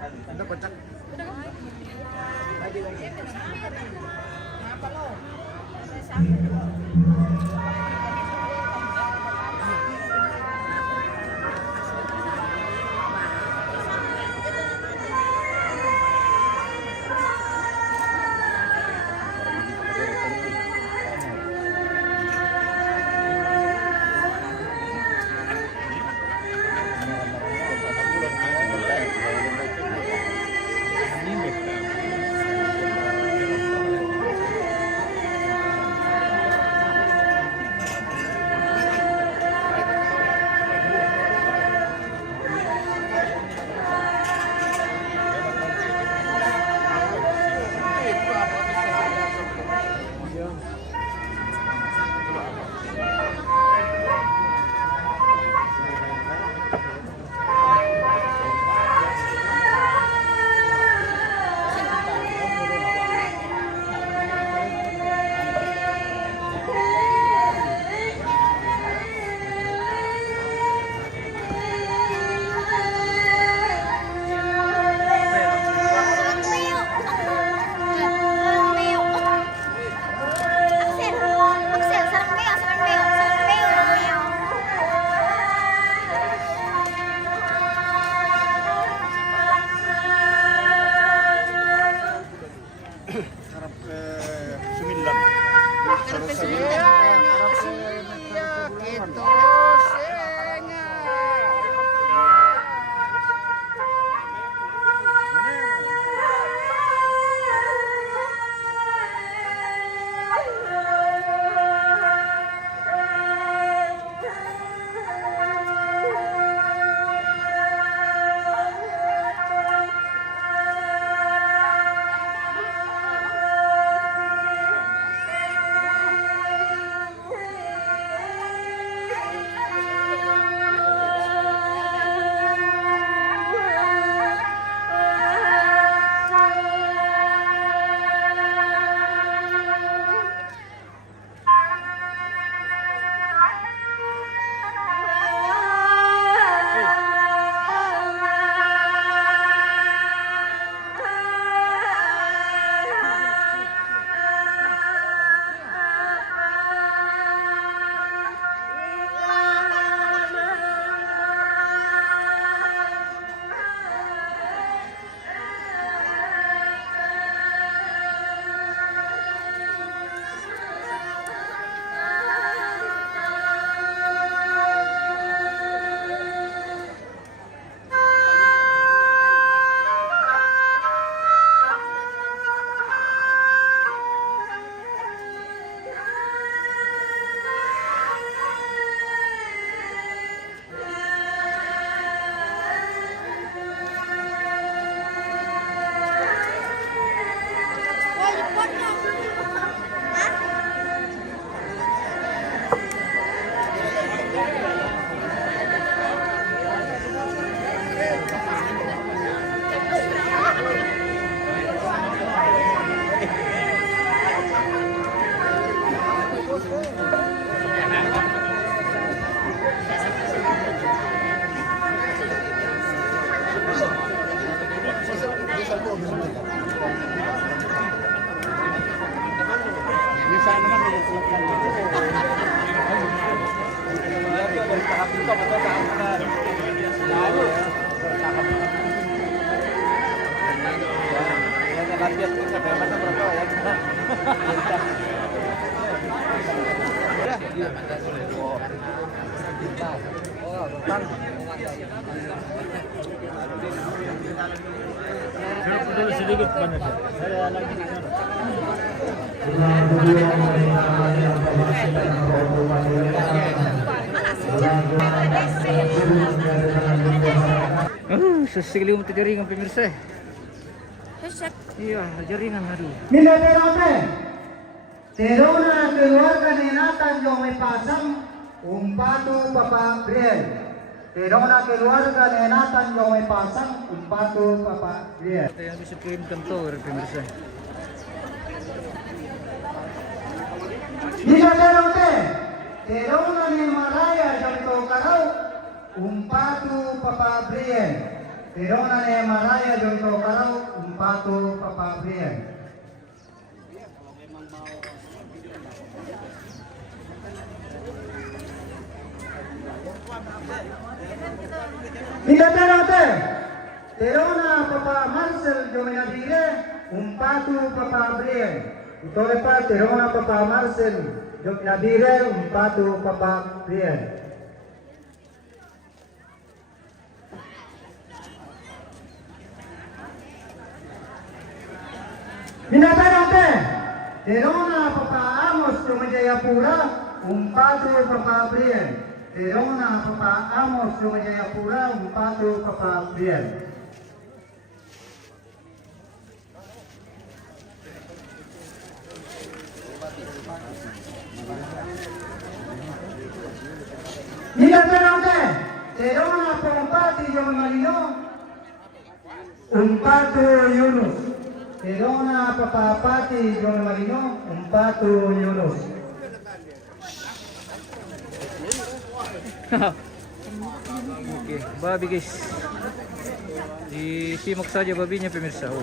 Sesekali untuk jaringan pemirsa. Iya, jaringan aduh. Mira, Terona keluarga Nenatan yang may pasang umpatu Papa Briel. Terona keluarga Nenatan yang may pasang umpatu Papa Briel. Ito yang bisa kirimkan tour pemirsa. Mira, Terona ni Maraya yang karau umpatu Papa Briel. Terona ni Maraya yang karau umpatu Papa Briel. Mira, Terona Papa Marcel Jomenadire, umpatu Papa Briel. Ito pa Terona Papa Marcel Jomenadire, umpatu Papa Briel. Mira, Terona Papa Amos Jomejayapura, umpatu Papa Briel. Terona Papa Amos Jomejayapura, umpatu Papa Briel. Mira, Terona Pompati Jomalino, umpatu Yunus. Terona Papa Pati Jomalino, umpatu Yunus. Oke, babi guys. Disimak saja babinya pemirsa. Oh.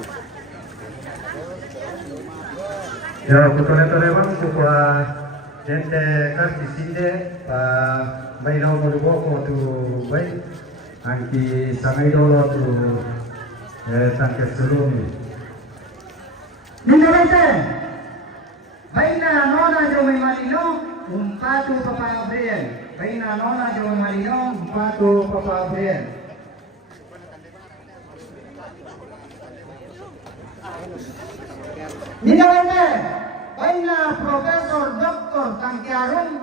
Ya, kutoleman kwa gente kasi sinde pa may na mo tu bay angki samay dolo tu sangke sulumi. Minamente bay na nona jo may malino umpatu Papa Briel. Bay na nona jo may malino umpatu Papa Briel. Minamente bay na Profesor Dr. Tangkiarong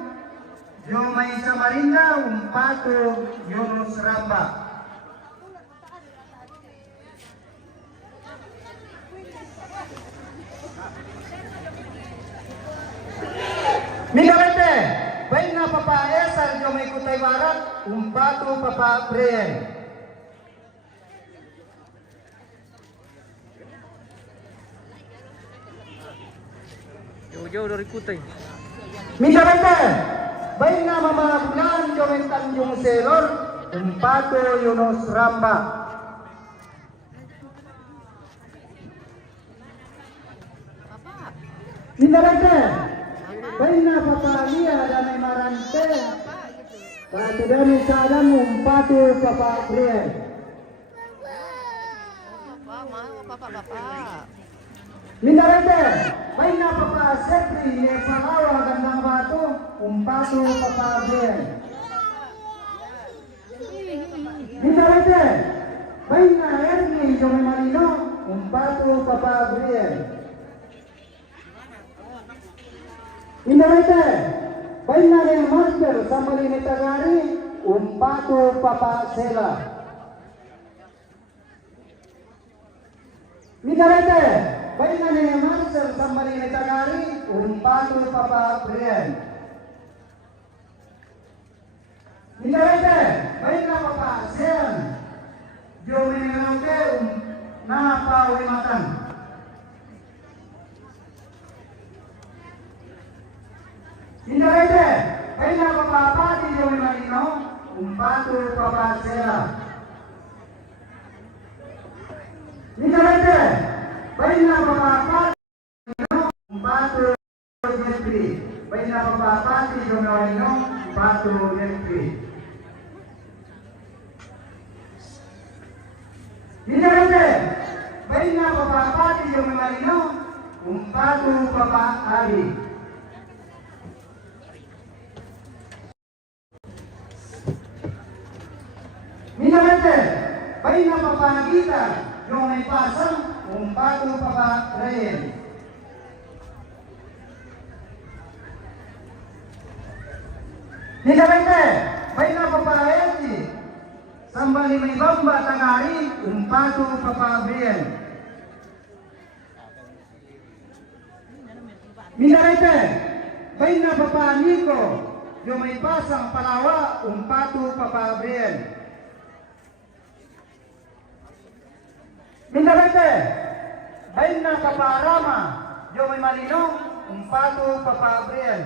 yung may Samarinda umpatu Yunus Ramba. Minamente bay na Papa Esar yung may Kutay Barat umpatu Papa Briel. Jauh-jauh dari Kutai. Minamente bay na mamagulan yung may Tanjung Selor umpatu Yunus Ramba. Minamente bay na Papa Lia dan may Marante katudani sadan umpatu Papa Briel. Minamente bay na Papa Sepri ni Palawa Gandang Batu umpatu Papa Briel. Minamente bay na Ernie Jome Marino umpatu Papa Briel. Minamente bay na ni Master Sambali Metagari umpatu Papa Sela. Minamente bay na ni Master Sambali Metagari umpatu Papa Briel. Minamente bay na Papa Sen Jome Meloke na Paulimatan. Minamente bay na Papa Pati Jome Marino umpatu Papa Sela. Minamente bay na Papa Pati umpatu Jeffrey. Bay na Papa Pati Jome Marino umpatu Jeffrey. Finalmente, baina papapati yung marino, umpatu papa ali. Finalmente, baina papagita yung may pasang, umpatu papa reyes. Finalmente, baina papayati, sambali may bamba tangari, umpatu papabriel. Minarete, baina papaniko, yung may pasang palawa, umpatu papabriel. Minarete, baina paparama, yung may malino, umpatu papabriel.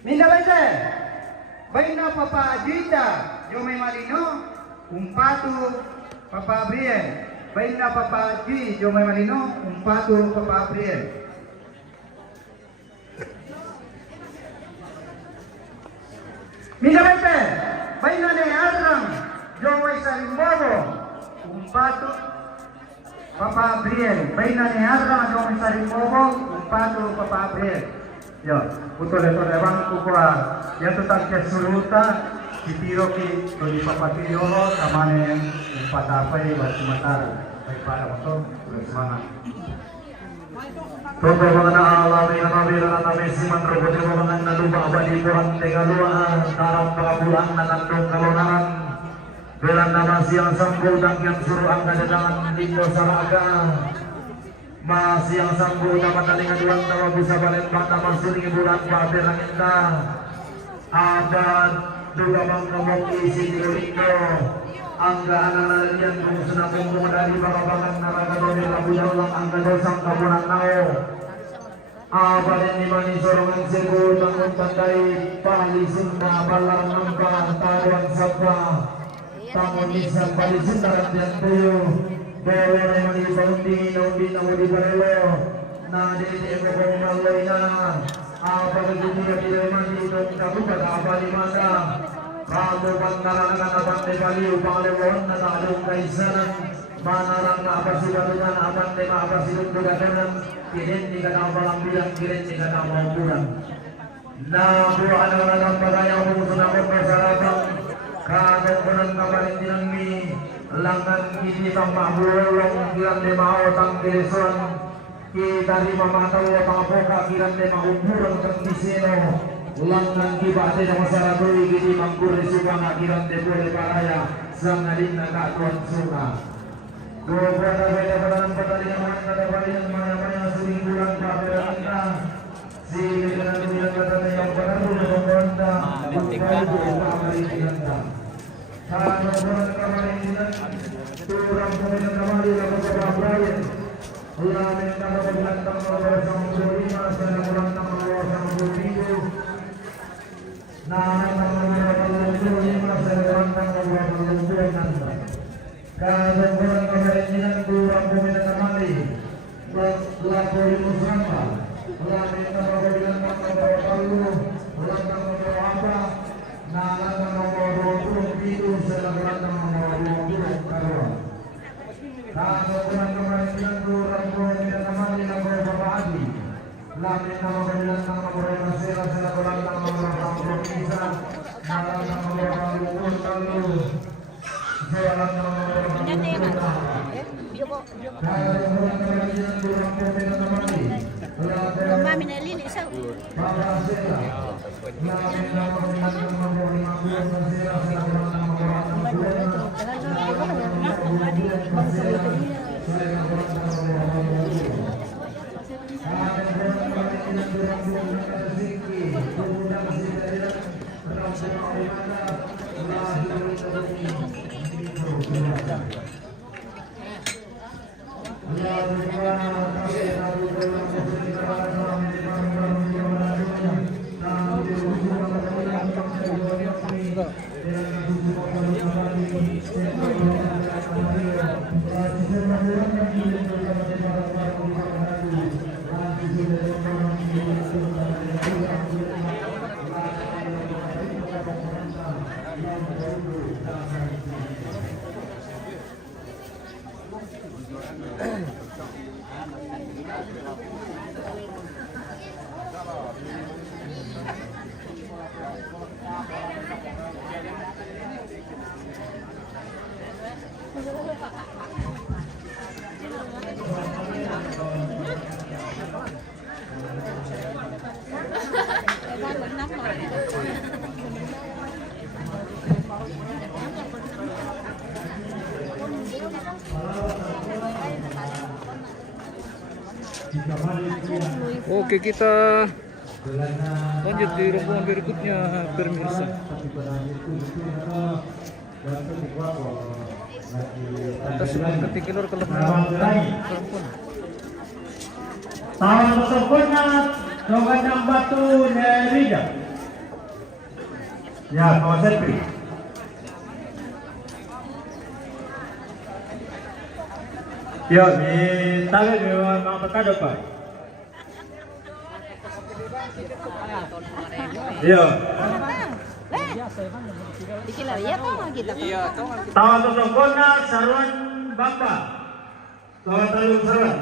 Minarete, baina papajita, yung may malino, umpatu papabriel. Baina papaji, yung may malino, umpatu papabriel. Minarete, baina ne adram, yung may salimbobo, umpatu papabriel. Baina ne adram, yung may salimbobo, umpatu papabriel. Yo, betul itu lewang kukua yang tetap kesuluta ditiro ki tuli papatio samane patapai batu matar para motor semangat. Toto bangana alami nabi rana mesi manrobote bangana naluba abadi kurang tegaluan dalam pakabulan nanandung kalonan belan nama siang sambul dan yang suruh angka dadangan lindo saraga masih yang sambut dapat talingan ulang tawa bisa balik mata masuling bulan batir kita abad duga bang ngomong isi di lindo angga anak yang sudah kumpul dari bakabangan naraga doni labu jaulang angga dosang kabunan nao abad yang dimani sorongan sebu bangun pandai pali sunda balar nampak taruan sabah tamun nisam pali sunda ratian tuyu Dewa yang dibangun di namu di barelo, na di tempat pemalai na, apa kejunya tidak mandi dong kamu pada apa di mana, kamu pantaran dengan apa tebali upang lewon na talung kaisanan, mana orang na apa sih barunya na apa tema apa sih untuk kanan, kirim di kata balang bilang kirim di kata mau pulang, na buah anak-anak bagaya musuh nak bersarapan, kagak pernah kabarin dinami. Langan kini tang mahulong kiran de mao tang kereson kita lima matau ya pangapoka kiran de mahumurang tang diseno langan kibate na masyarakat kini mangkur subang kiran de boleh paraya sangadin na katuan suka dua pada beda padanan pertandingan mana kata padanan mana suling bulan pada anda si dengan dunia kata yang baru pembantu bukan bukan hari kita kalau orang kemarin turang pemain kembali lalu ke Brian ulama yang kalau berlantang melawan sama Borima sana berlantang melawan sama Borima nah melawan Borima sana berlantang melawan Borima kalau orang kemarin turang pemain kembali lalu Musamba ulama yang kalau berlantang melawan Palu berlantang melawan apa nah itu saya berlantang melawan Karawang. Kalau kemarin kurang tidak kembali lagu Bapak Adi. Lamin nama berlantang melawan Masira saya berlantang melawan Provinsa. Malam melawan Luhur Kalu. Saya berlantang melawan Luhur. Kalau kemarin kurang tidak kembali. Mama minalili sa. Bapak Sela. Lamin nama berlantang melawan Masira saya berlantang Oke, kita lanjut di rombongan berikutnya pemirsa. Kita sebelum ketikilor kalau perempuan. Tahun berikutnya Dogan Batu Nerida. Ya, kawasan Pri. Ya, di tahu di mana berkado Pak? Ya. Dikilaria tuh mah kita. Tahun berikutnya Sarwan Bamba. Tahun Talung Sarwan.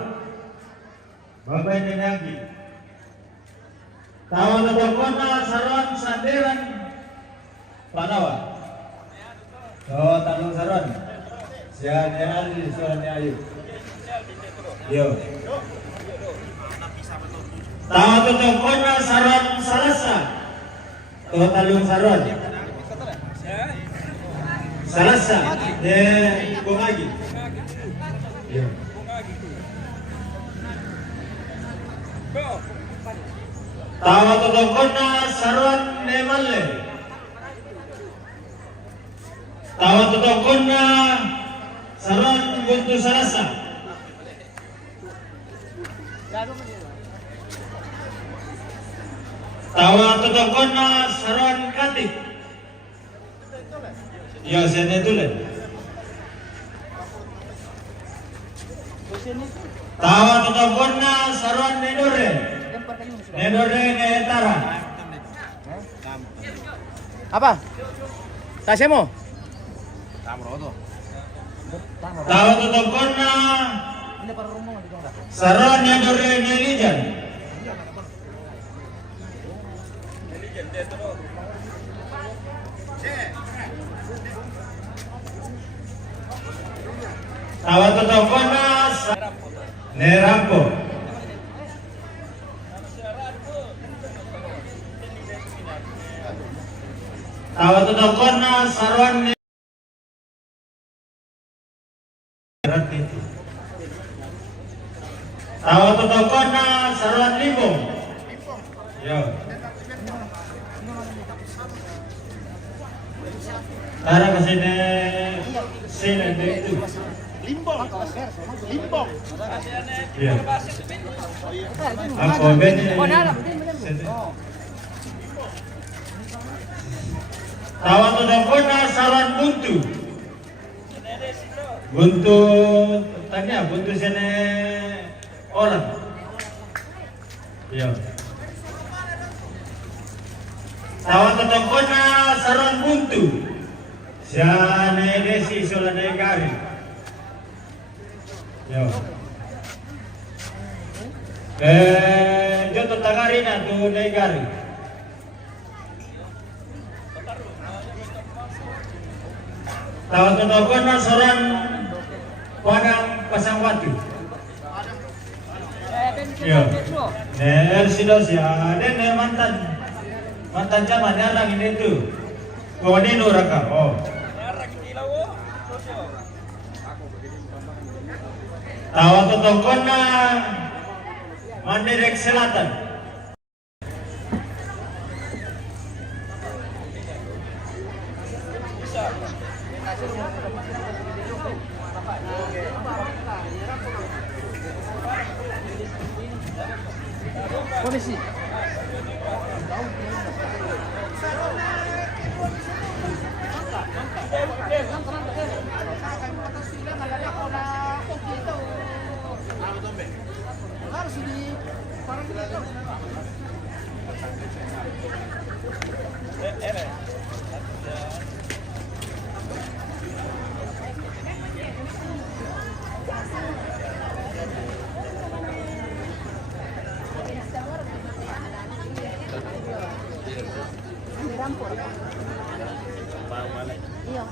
Bamba ini lagi. Tahun berikutnya Sarwan Sanderan Panawa. Tahun Talung Sarwan. Siapa yang suaranya ayu? Yo. Tahun berikutnya Sarwan Salasa. Tahun Talung Sarwan. Salasa de Bungagi. Yo. Tawa Totokona Sarwan Nemalle. Tawa Totokona Sarwan Buntu Salasa. Tawa Totokona Sarwan Katik. Ya, saya tulen. Tawa Totokona Sarwan Nedore. Nedore Ngetara. Apa? Tasya mo? Tawa Totokona Sarwan Nedore Nelijan. Tawa Totokona Nerampo. Tawa Totokona Sarwan Tawa Totokona Sarwan Limbong. Yo. Tara kesini sini itu. Limbong. Iya. Aku beni. Tawa Totokona Sarwan Buntu. Buntu tanya buntu sini orang. Iya. Tawa Totokona Sarwan Buntu. Siapa desi soalnya gari. Yo. Joto tagari na tu negari. Tawa Totokona Sarwan Padang Pasang Watu. Yo. Sidos ya, dan mantan zaman orang ini tu. Kau ini nuraka. Oh. Tawa Totokona Mandirek Selatan. Polisi. Iya.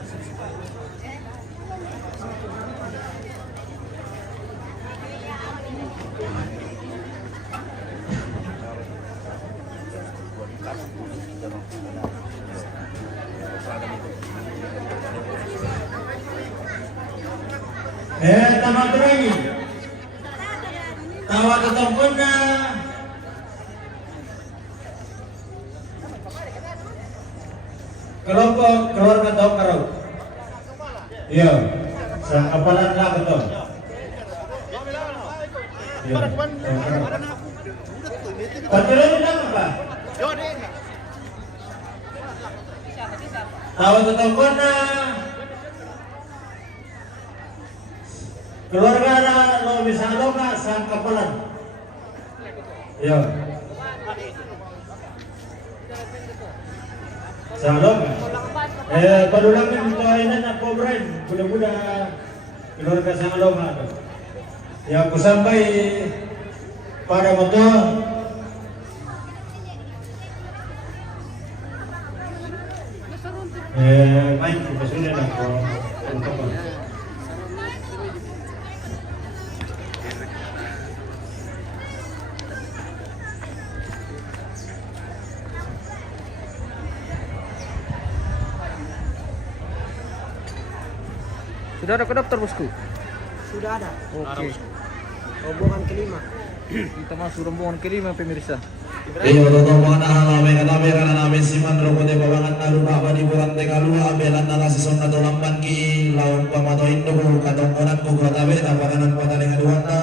Tamat lagi. Tawag ketempun na. Kelompok keluarga tahu karau. Iya, sa kapalan na keton. Iya. Patuloy na ba? Tawag ketempun na. Keluarga na lo bisa loka sa kapalan. Iya. Salom. Padulangin ito ay na pobren. Buda-buda keluarga sa aloma. Yang kusambay pada motor. Main kesulitan ako. Sudah ada ke dokter bosku? Sudah ada. Oke. Rombongan kelima. Kita masuk rombongan kelima pemirsa. Iyo rombongan namin karena namin siman rokote babangan na lupa ba di bulan tekalua belan na nasison na dolamban ki lawan pamatoin dugo katongkonan ko katabe tapakanan pataling aduan na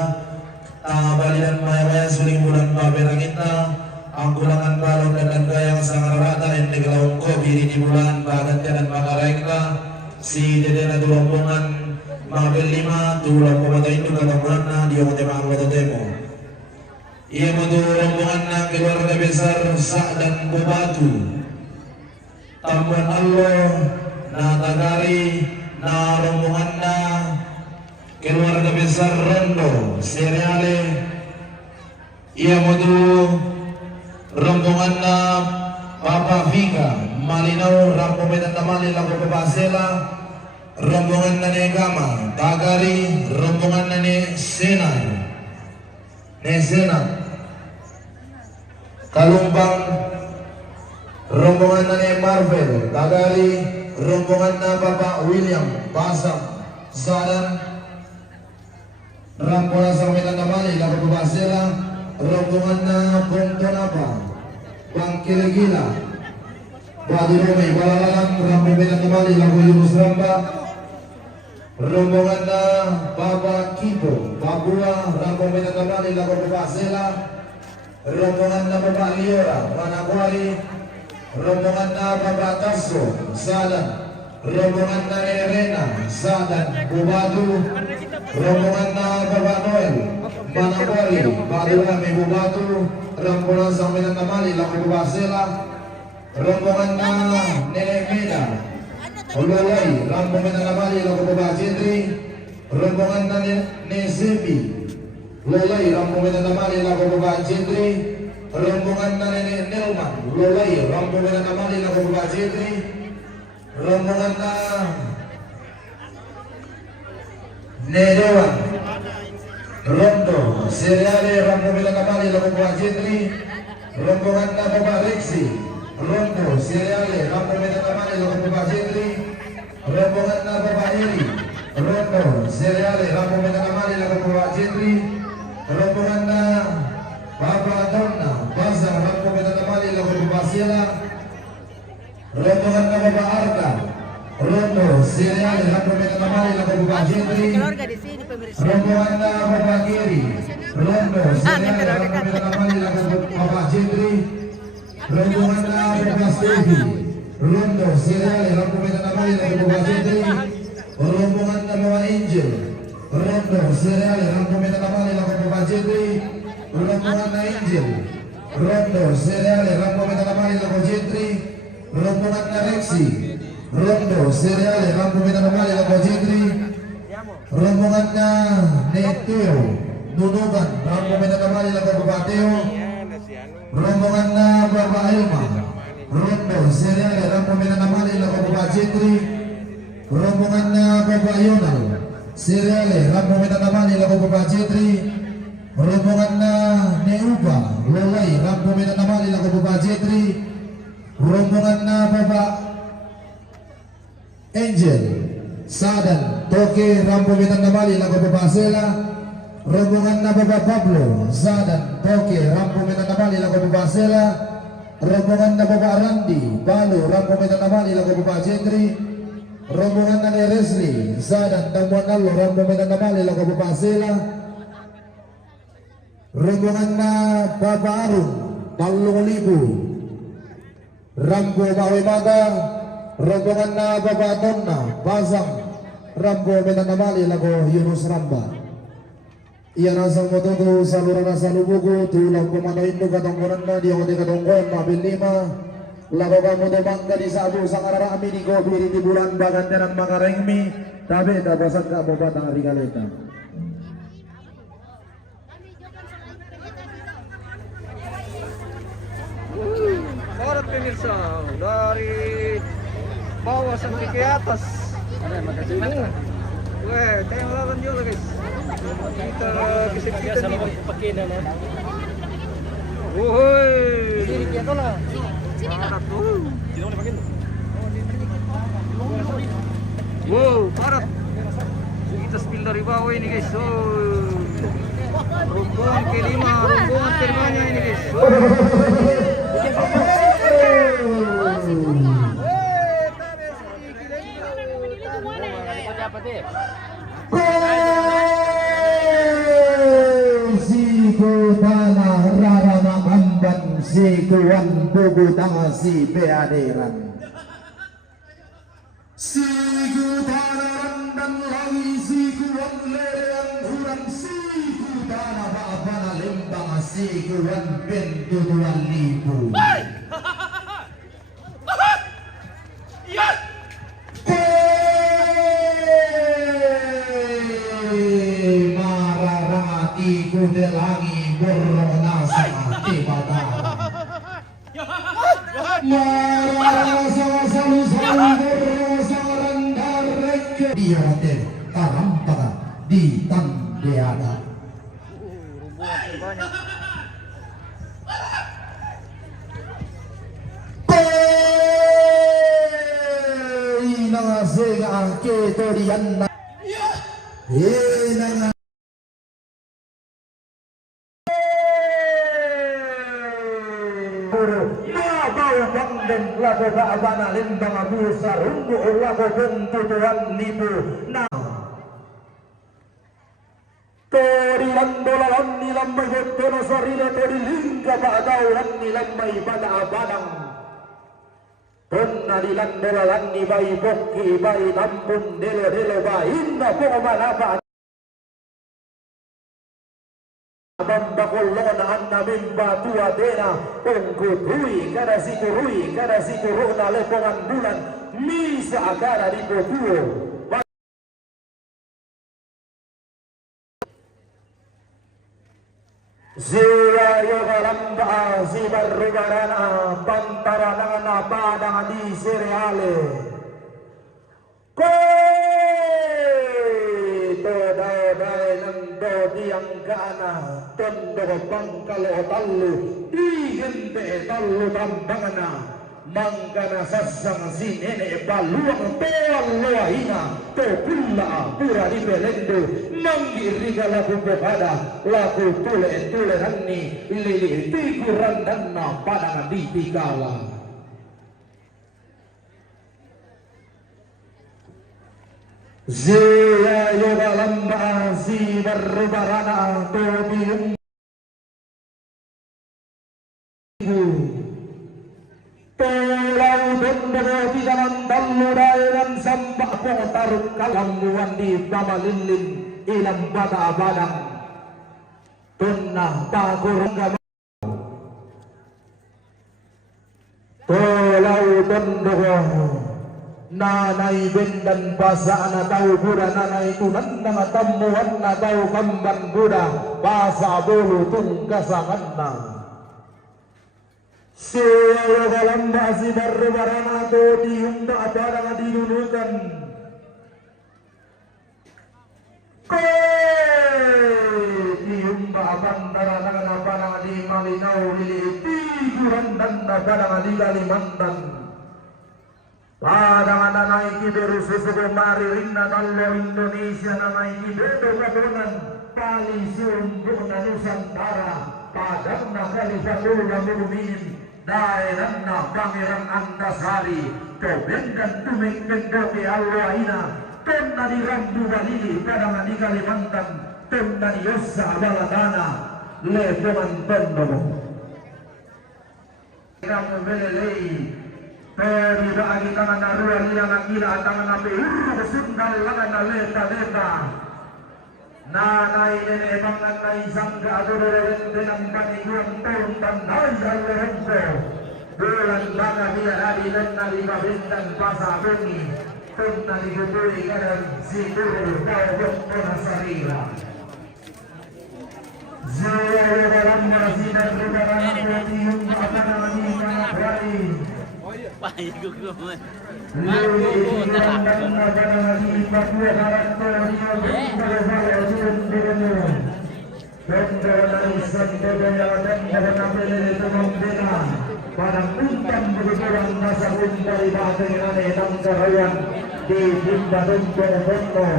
balian maya-maya suling bulan baberangin na ang kulangan balong dan gayang sang rata ende galawang ko biri di bulan bagat dan makaraik na si dede na rombongan mabel 5 tulang pamatoin dugo katongkonan na di okote makakota demo. Ia menurut rombongan na keluarga besar Sa' dan Bobatu Tambuhan Allah na Tagari na rombongan na keluarga besar Rondo Seriale. Ia menurut rombongan na Papa Vika Malinaw Rampometan Tamali Lago Papasela rombongan na Negama Tagari rombongan na Senai Nesena Kalumbang rombongan na Marvel Tagari rombongan na Bapak William Basam Sadan Rampola sa Medan Namali Lago Babasela rombongan na Pontonapa Bang Kiligila Badi Rome Balalalang Rampo Medan Namali Lago Yunus Ramba rombongan na Bapak Kipo Papua Rampo Medan Namali Lago Babasela rombongan na Bapak Liora Manakwari rombongan na Bapak Tasso Sadan rombongan na Nerena Sadan Bubatu rombongan na Bapak Noel Manakwari Badulami Bubatu Rampola sa Medan Namali Lago Babasela rombongan na Nenek Meda Ulolay Rampo Medan Namali Lago Babasitri rombongan na Nesebi Lolay Rampo Medan Namali Lago Babasitri rombongan na Nenek Nelman Lolay Rampo Medan Namali Lago Babasitri rombongan na Nedewan Rondo Seriale Rampo Medan Namali Lago Babasitri rombongan na Bapak Rexi Rondo Seriale Rampo Medan Namali Lago Babasitri rombongan na Bapak Eri Rondo Seriale Rampo Medan Namali Lago Babasitri rombongan na Bapak Donna Basang Rampo Medan Namali Lago Babasela rombongan na Bapak Arka Rondo Seriale Rampo Medan Namali Lago Babasitri rombongan na Bapak Giri Rondo Seriale Rampo Medan Namali Lago Babasitri rombongan na Bapak Stevi Rondo Seriale Rampo Medan Namali Lago Babasitri rombongan na Bapak Angel Rondo Seriale Rampo Medan Namali Lago Babasitri rombongan na Angel Rondo Seriale Rampo Medan Namali Lago Babasitri rombongan na Rexi Rondo Seriale Rampo Medan Namali Lago Babasitri rombongan na Neteo Nunugan Rampo Medan Namali Lago Babasitri rombongan na Bapak Elma Rondo Seriale Rampo Medan Namali Lago Babasitri rombongan na Bapak Yonal Seriale Rampo Medan Namali Lago Babasitri rombongan na Neuba Lolay Rampo Medan Namali Lago Babasitri rombongan na Bapak Angel Sadan Toke Rampo Medan Namali Lago Babasela rombongan Bapak Pablo Zadan Toke Rampo Medan Bali lagu Bapak Sela, rombongan Bapak Randi Balu Rampo Medan Bali lagu Bapak Jendri, rombongan Nane Resli Zadan Tamuan Nalo Rampo Medan Bali lagu Bapak Sela, rombongan Bapak Arun Palung Libu Rampo Bawe Mata, rombongan Bapak Tonna Pasang Rampo Medan Bali lagu Yunus Ramba. Ia nasang mototo saluran nasa lubugo tulang pemanain do katongkonan na dia kote katongkon mabil 5 lago kamu do bangga di sabu sang ararami di gobiri di bulan bagandanan makarengmi tabe da basak ka bobatang rigaleta. Para pemirsa dari bawah sampai ke atas. Ada makasih banyak. Weh, tayang lawan juga guys. Kita kisah sama pakai nama. Woi. Sini dia tu lah. Sini lah. Sini boleh pakai. Wow, parat. Kita spill dari bawah ini guys. Rombongan kelima, rombongan terbanyak ini guys. Siku tanah rara makamban sikuan bubu tanah si beaderan. Siku tanah dan lagi sikuan lerean huran siku tanah baabana lembang sikuan bentu tuan libu. Kudelangi bernasa tibata marasa salu-salu berasa rendah reke dia hotel tarampaka di tandeada inang sega ketorian inang dan lagu ba'abana limbang abu sarungu lagu bentutuan libu nah tori landolan nilambai gotono sarila tori lingga ba'adauhan nilambai bada abadang tonna dilandolan ni bai bokki bai tampun dele bai inna pomanapa Bambakolona anna mimba tua dena ongkutui kada sikuruna lepongan bulan misa akara di potuo Zia yoga lamba zibar rugarana pantaranana padang di sereale yang kana tondo bangkalo tallu digente tallu tambangana mangkana sasang sinene baluang toal loahina to pulla pura di belendo manggiri lagu bepada lagu tule ranni lili tikuran danna padang di tigala Zia yoga lamba si berbarana tobium Tolau bendera di dalam dalurai dan sambak potaruk kalambuan di bamalilin ilam bata badang Tunnah pakurung Tolau bendera nanay bendan basa na tau Buddha nanay tunan na tamuan na tau kamban Buddha basa bulu tung kasangan na siya kalamba si barbarana to diumba ada nga dinunukan diumba bandara nga napanang di malinaw liliti kurandan na panang di Kalimantan Padang nanay kiberu susuko mari rinna tallo Indonesia nanay kiberu kapunan Palisun Buna Nusantara Padamna Khalifahullah Mukminin Daerahna Pangeran Antasari Kebenkan tumeng kendoke Alwaina Tonna di Rambu Balili Kadang di Kalimantan Tonna di Yosa Baladana Lepoman Tondo Kamu belelei Peri bagi tangan narua liang akila tangan api Sundal lagan leta-leta Nanai nene bangan nai sangga adororen dengan panikuan turun tandai alorento Bulan banga biar adi lena lima bintang pasa bumi Tuna diguburi kadang sikuru kau bokona sarila Zaya dalam merasidan kebaran Wadium akan alami kana berani Payo ko. Parang untang begitu masa dari bahasa yang dan kerayan di Bunda Bondo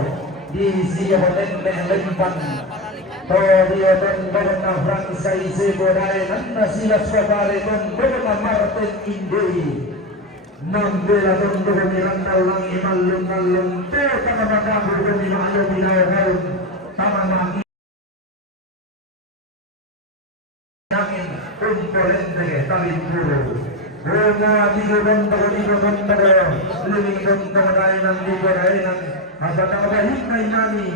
di Siaponen Lempan dia dan Barna Fransai Sebodai dan Silas Kopare dan Barna Martin Indei Nambela Bondo Miranda Lang Imalung Nalung Tama Makabu Bumi Mayo Binawal Tama Maki Angin Kumpoliente Talimpuro Roma Digo Bondo Luming Bondo Dainan Digo Dainan Abata Abahik na Inani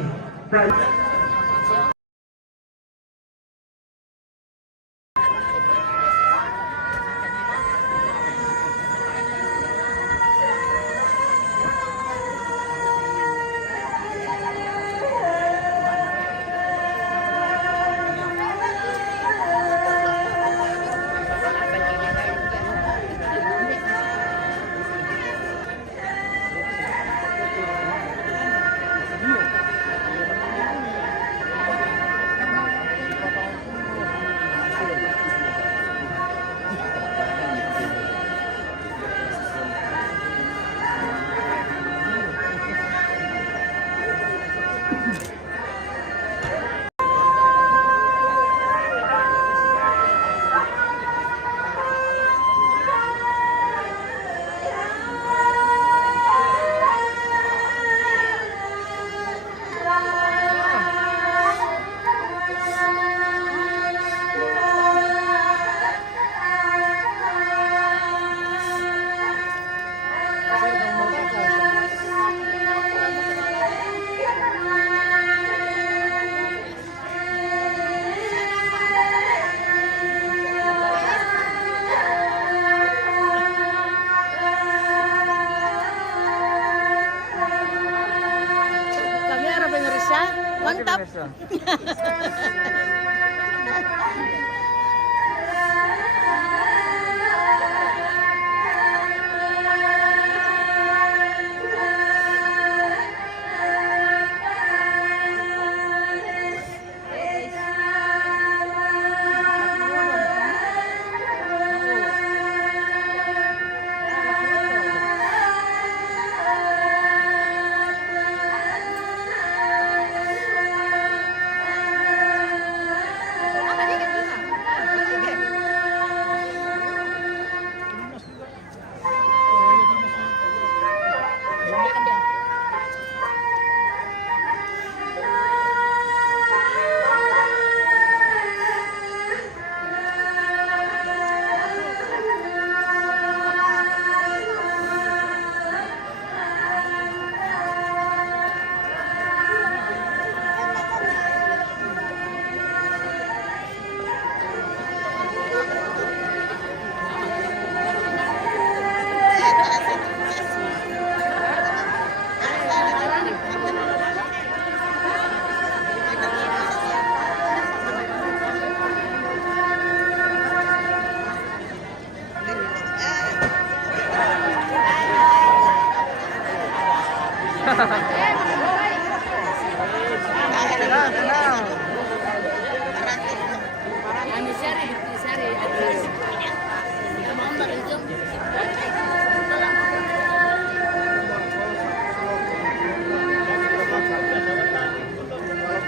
Mantap.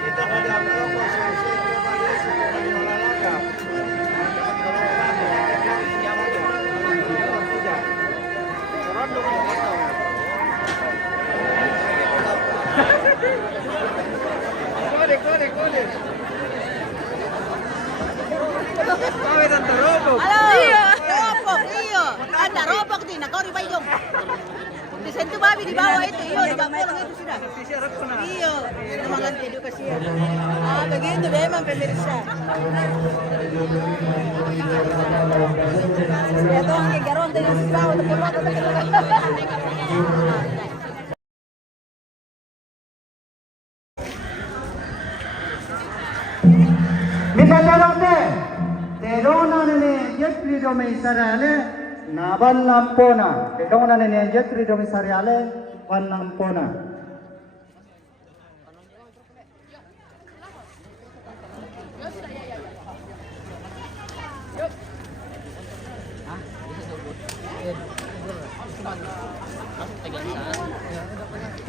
Kita sorry Bay dong. Desain itu babi di bawah itu, iya di bawah itu sudah. Iya, semangat edukasi. Ah, begitu memang pemirsa. Ya toh, yang garon dengan si bawah Minatarote, terona nene jetri dome sarale, naban nampona. Terona nene jetri dome sarale, wan nampona.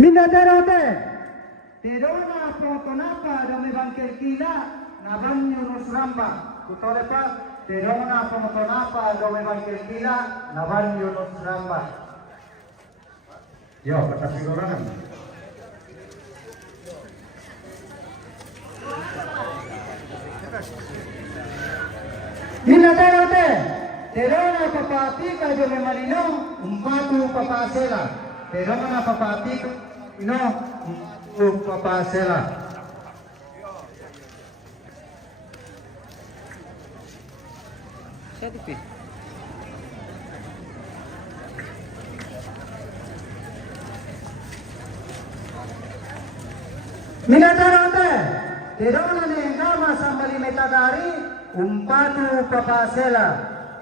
Minatarote, terona potonapa dome bangkel kila. Naban Yunus Ramba, kutole pa, terona pomotonapa dome bangkil-kila, naban Yunus Ramba. Yo, kata siguranan. Minatarote, terona papatika dome malino, umpatu papasela. Terona papatika, ino, papasela. Minatarote, terona ne gama sambali metagari, umpatu papasela.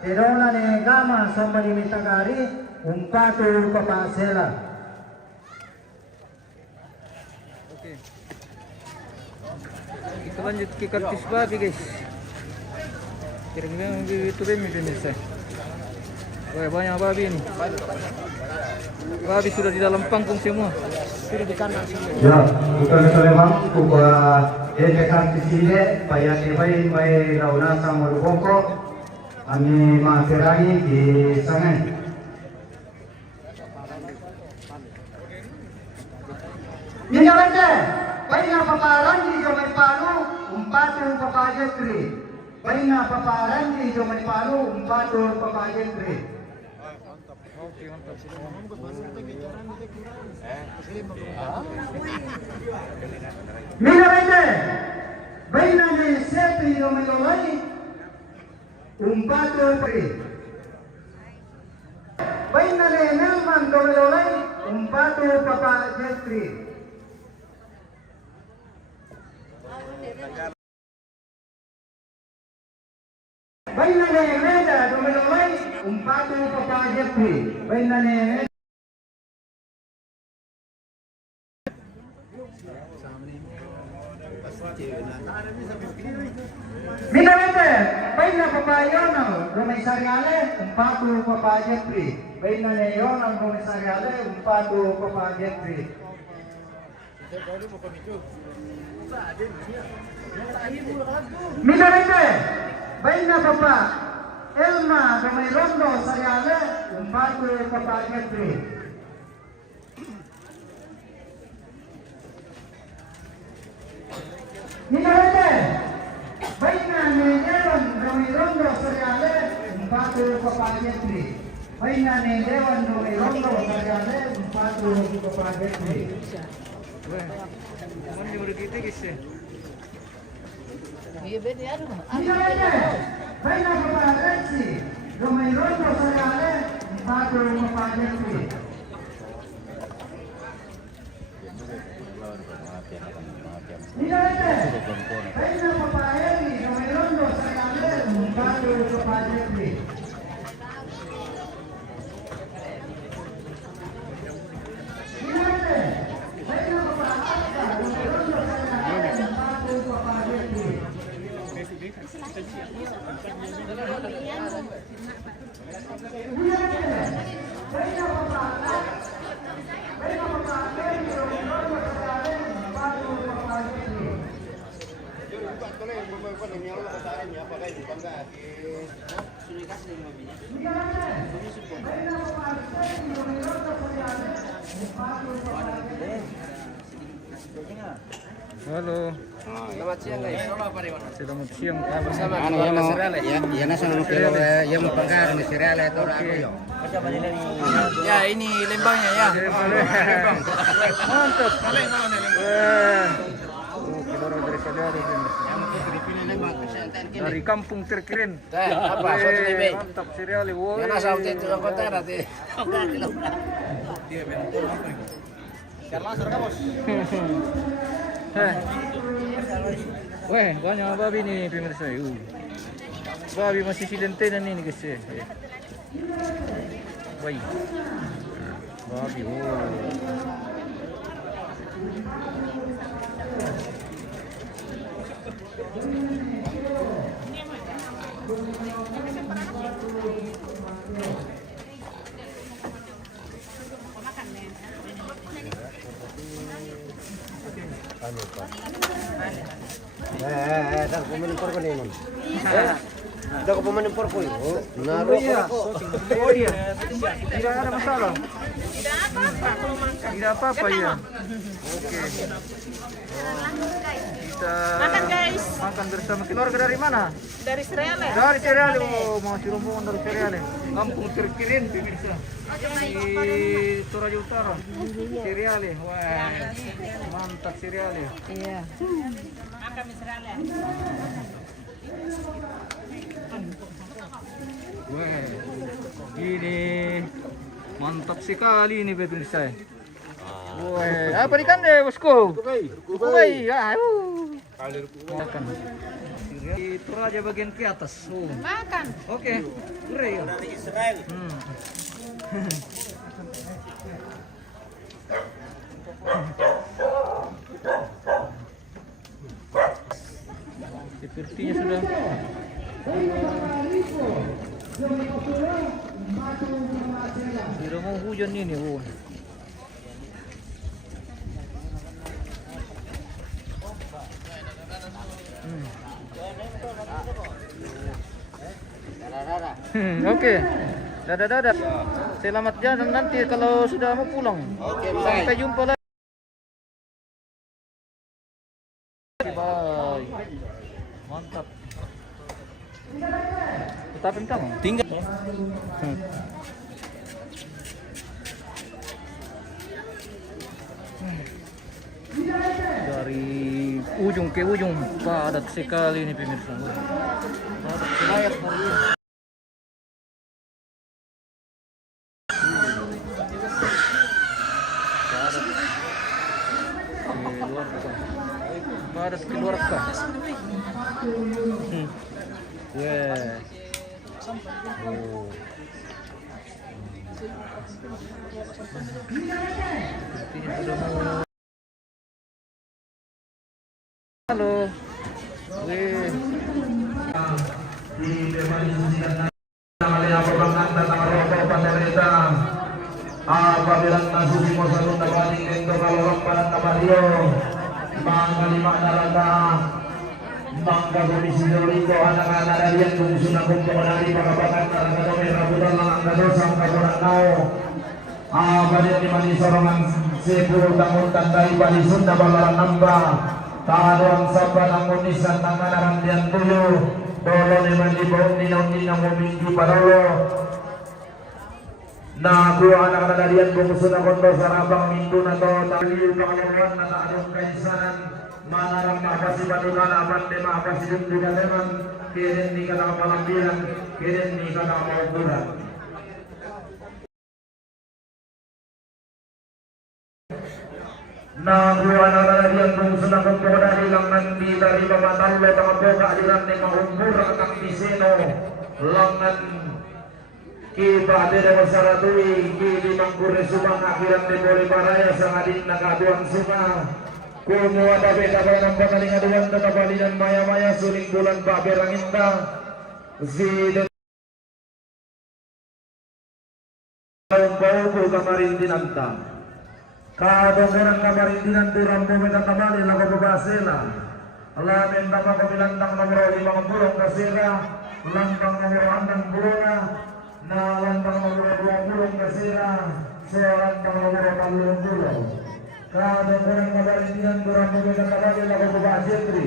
Terona ne gama sambali metagari, umpatu papasela. Oke. Kita lanjut ke kartis babi guys. Kira-kira itu pemirsa. Wah, banyak babi ini. Babi sudah di dalam panggung semua. Sudah di kanan semua. Ya, betul memang kuba dekat di sini, bayar bayi launa sama rukoko, kami maserangi di sana. Minalete, bayi paparan di Jomai Palu, umpatu papajetri. Bayi paparan di Jomai Palu, umpatu papajetri. Minalete, bayi ni sepi Jomai Lolai, umpatu pri. Bayi ni Nelman Jomai Lolai, umpatu papajetri. Bayi na meda dumelolay umpatu papajepri. Bayi na Minalete, bayi na papayono dumay sariale umpatu papajepri. Bayi na neyon ang dumay sariale umpatu papajepri. Minalete, bayi na papa Elma dumay rondo sariale umpatu papajepri. Minalete, bayi na neyon dumay rondo sariale umpatu papajepri. Bayi na neyon dumay rondo sariale umpatu papajepri. Mandi udah kita guys ya. Iya beda ya. Minalete, bayi na papa Rexi dumay rondo sariale umpatu papajepri. Minalete, bayi na papa Eri dumay rondo sariale umpatu papajepri. Minalete, bayi na papa Asta dumay rondo sariale umpatu papajepri. Halo. Selamat siang guys. Selamat siang. Bersama Ano, keluarga yan mo, Sirale. yan na sa mga kilo, yan mo pagkar, may sirele, ito, ako yun. Ya, ini lembangnya ya. Mantap. Keluar dari saudara dari kampung terkeren. Mantap seriali. Weh, banyak babi nih pemirsa. Babi masih silentenan ini guys ya. Baik. Babi. Dah pemain impor ko nih. Dah ko pemain impor ko. Oh iya. Tidak ada masalah. Tidak apa-apa ya. Oke. Kita Makan guys. makan bersama keluarga dari mana? Dari Sriale. Dari Seriale. Oh, masih rombongan dari Seriale. Kampung terkeren pemirsa. Di Toraja Utara. Seriale. Wah. Mantap Seriale. Iya. Makan Sriale. Wah. Ini mantap sekali ini pemirsa. Wah, apa ikan deh bosku? Kubai. Ya. Makan. Itu aja bagian ke atas. Makan. Oke. Urai. Dari Israel. Sepertinya sudah. Sudah mau hujan ini. Oke. Dadah. Selamat jalan nanti kalau sudah mau pulang. Sampai jumpa lagi. Bye. Mantap. Tetapin kamu. Tinggal. Dari ujung ke ujung padat sekali ini pemirsa. Padat sekali. Padat keluar kah? Weh. Oh. Ini sudah mau. Halo. Weh. Di depan namanya perbankan dan rokok pemerintah. Apabila nasusi mosalun dapat ingin kalau pada tabario. Mangga lima naraka mangga komisi doliko anak-anak dalian kumusuna kumpul dari pakabakan naraka domi rabutan langga dosa kaburan nao abadian dimani sorongan 10 tahun tandai bali sunda balaran namba taharuan saban amunisan tangan arandian tuyo dolo dimani bau ninaw muminggi parolo na kuha anak dalian kumusuna kondo sarabang minggu na to taliw pangalawan na taadong kaisanan manarang makapasi badunan apan de makapasi yung digaleman kirin ni ka nakapalambilan kirin ni ka nakamauguran na kuha anak dalian kumusuna kondo dari lang nanti dari pamatalo tangaboka aliran ni mahumbura kang diseno langan kita tidak bersaratui kini mangkure subang akhirat di boleh paraya sang adik nakaduan sunga kumu ada beta barang pakaling aduan tetapalinan maya-maya suling bulan paberang indah zidin bau kamarindinan ta kadongeran kamarindinan tu rambo beta kamali lagu bebasela alamin nama kabilantang nomor 5 burung kasira lantang nomor 6 burunga na lantang nomor 20 kasira selantang nomor 30 kadongeran kamarindinan tu rambo beta kamali lagu bebasitri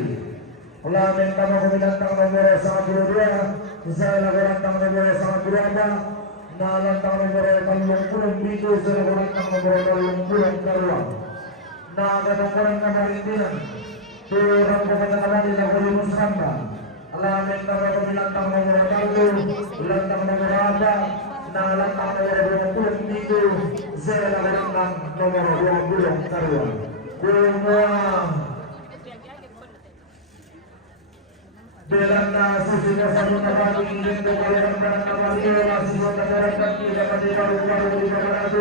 alamin nama kabilantang nomor 92 saya lagu lantang nomor 94 lantang nomor 37 serta lantang nomor 22 na katungkulan na marintinan turang pagkatakalan nila Huli Musramba alamin na kapilantang nomor 1 lantang nomor 4 na lantang nomor 27 serta lantang nomor 22 kumuha Belanda susunya satu nabati ingin kekalian dan nabati susu negarakan tidak ketika baru di barat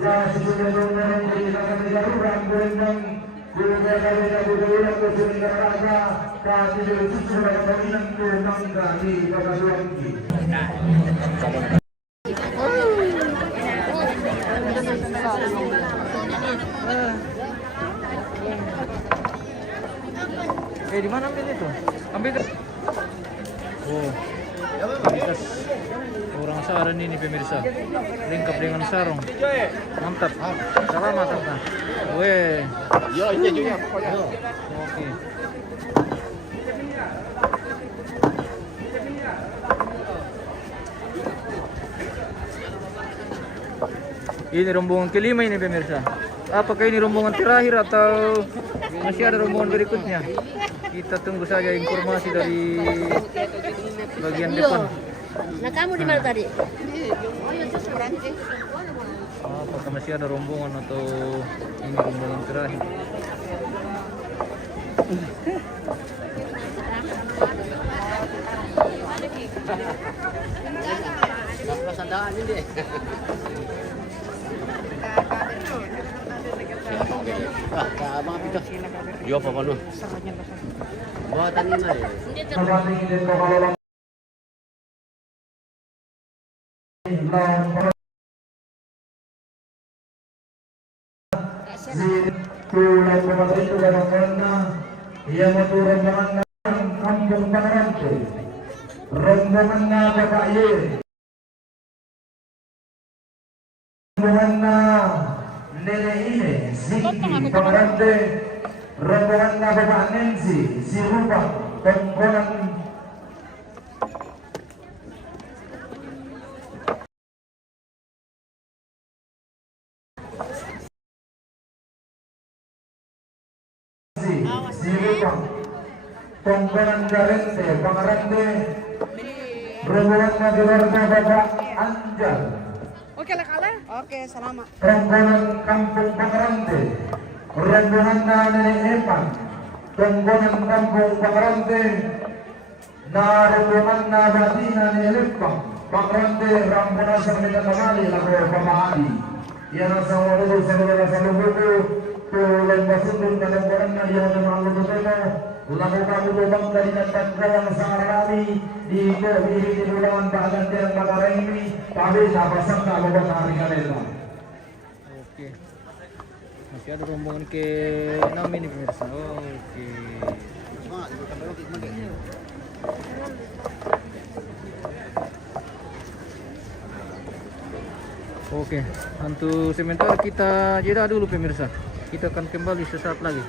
la susunya nomor tidak ketika kurang berendang juga ketika budaya kucing neraka tapi susu negarakan kurang di barat lagi di mana ambil itu? Ambil itu. Oh. Kualitas orang saran ini pemirsa. Lengkap dengan sarung. Mantap. Selamat Tata. Weh. Yo, ini juga pokoknya. Oke. Ini rombongan kelima ini pemirsa. Apakah ini rombongan terakhir atau masih ada rombongan berikutnya? Kita tunggu saja informasi dari bagian depan. Nah, kamu di mana tadi? Apakah masih ada rombongan atau ini rombongan terakhir? Yo apa nu? Buatan ini ya. rombongan na babae, rombongan na Neneine, Ziki, Pamarante, rombongan na babae Nancy, si Rupa, rombongan si Rupa, rombongan Garente, Pamarante, rombongan na keluarga bapak Anjal. Oke, selamat. Rombongan Kampung Pangerante, rombongan na Nenek Epan, rombongan Kampung Pangerante, na rombongan na Batina Nenek Lepang, Pangerante, rombongan sa kanila kamali, lago pamahali. Yan ang sa mga lulo sa mga sa lubuko, tulang basundong na rombongan na yan ang mga lubuko, lago kamu lubang dari nagtagkawang sa karami, dito hihitinulangan bahagan din ang makaraymi, tabi nabasang na lubang na haring kanila. Oke. Masih ada rombongan ke-6 ini pemirsa. Oke. Oke, untuk sementara kita jeda dulu pemirsa. Kita akan kembali sesaat lagi.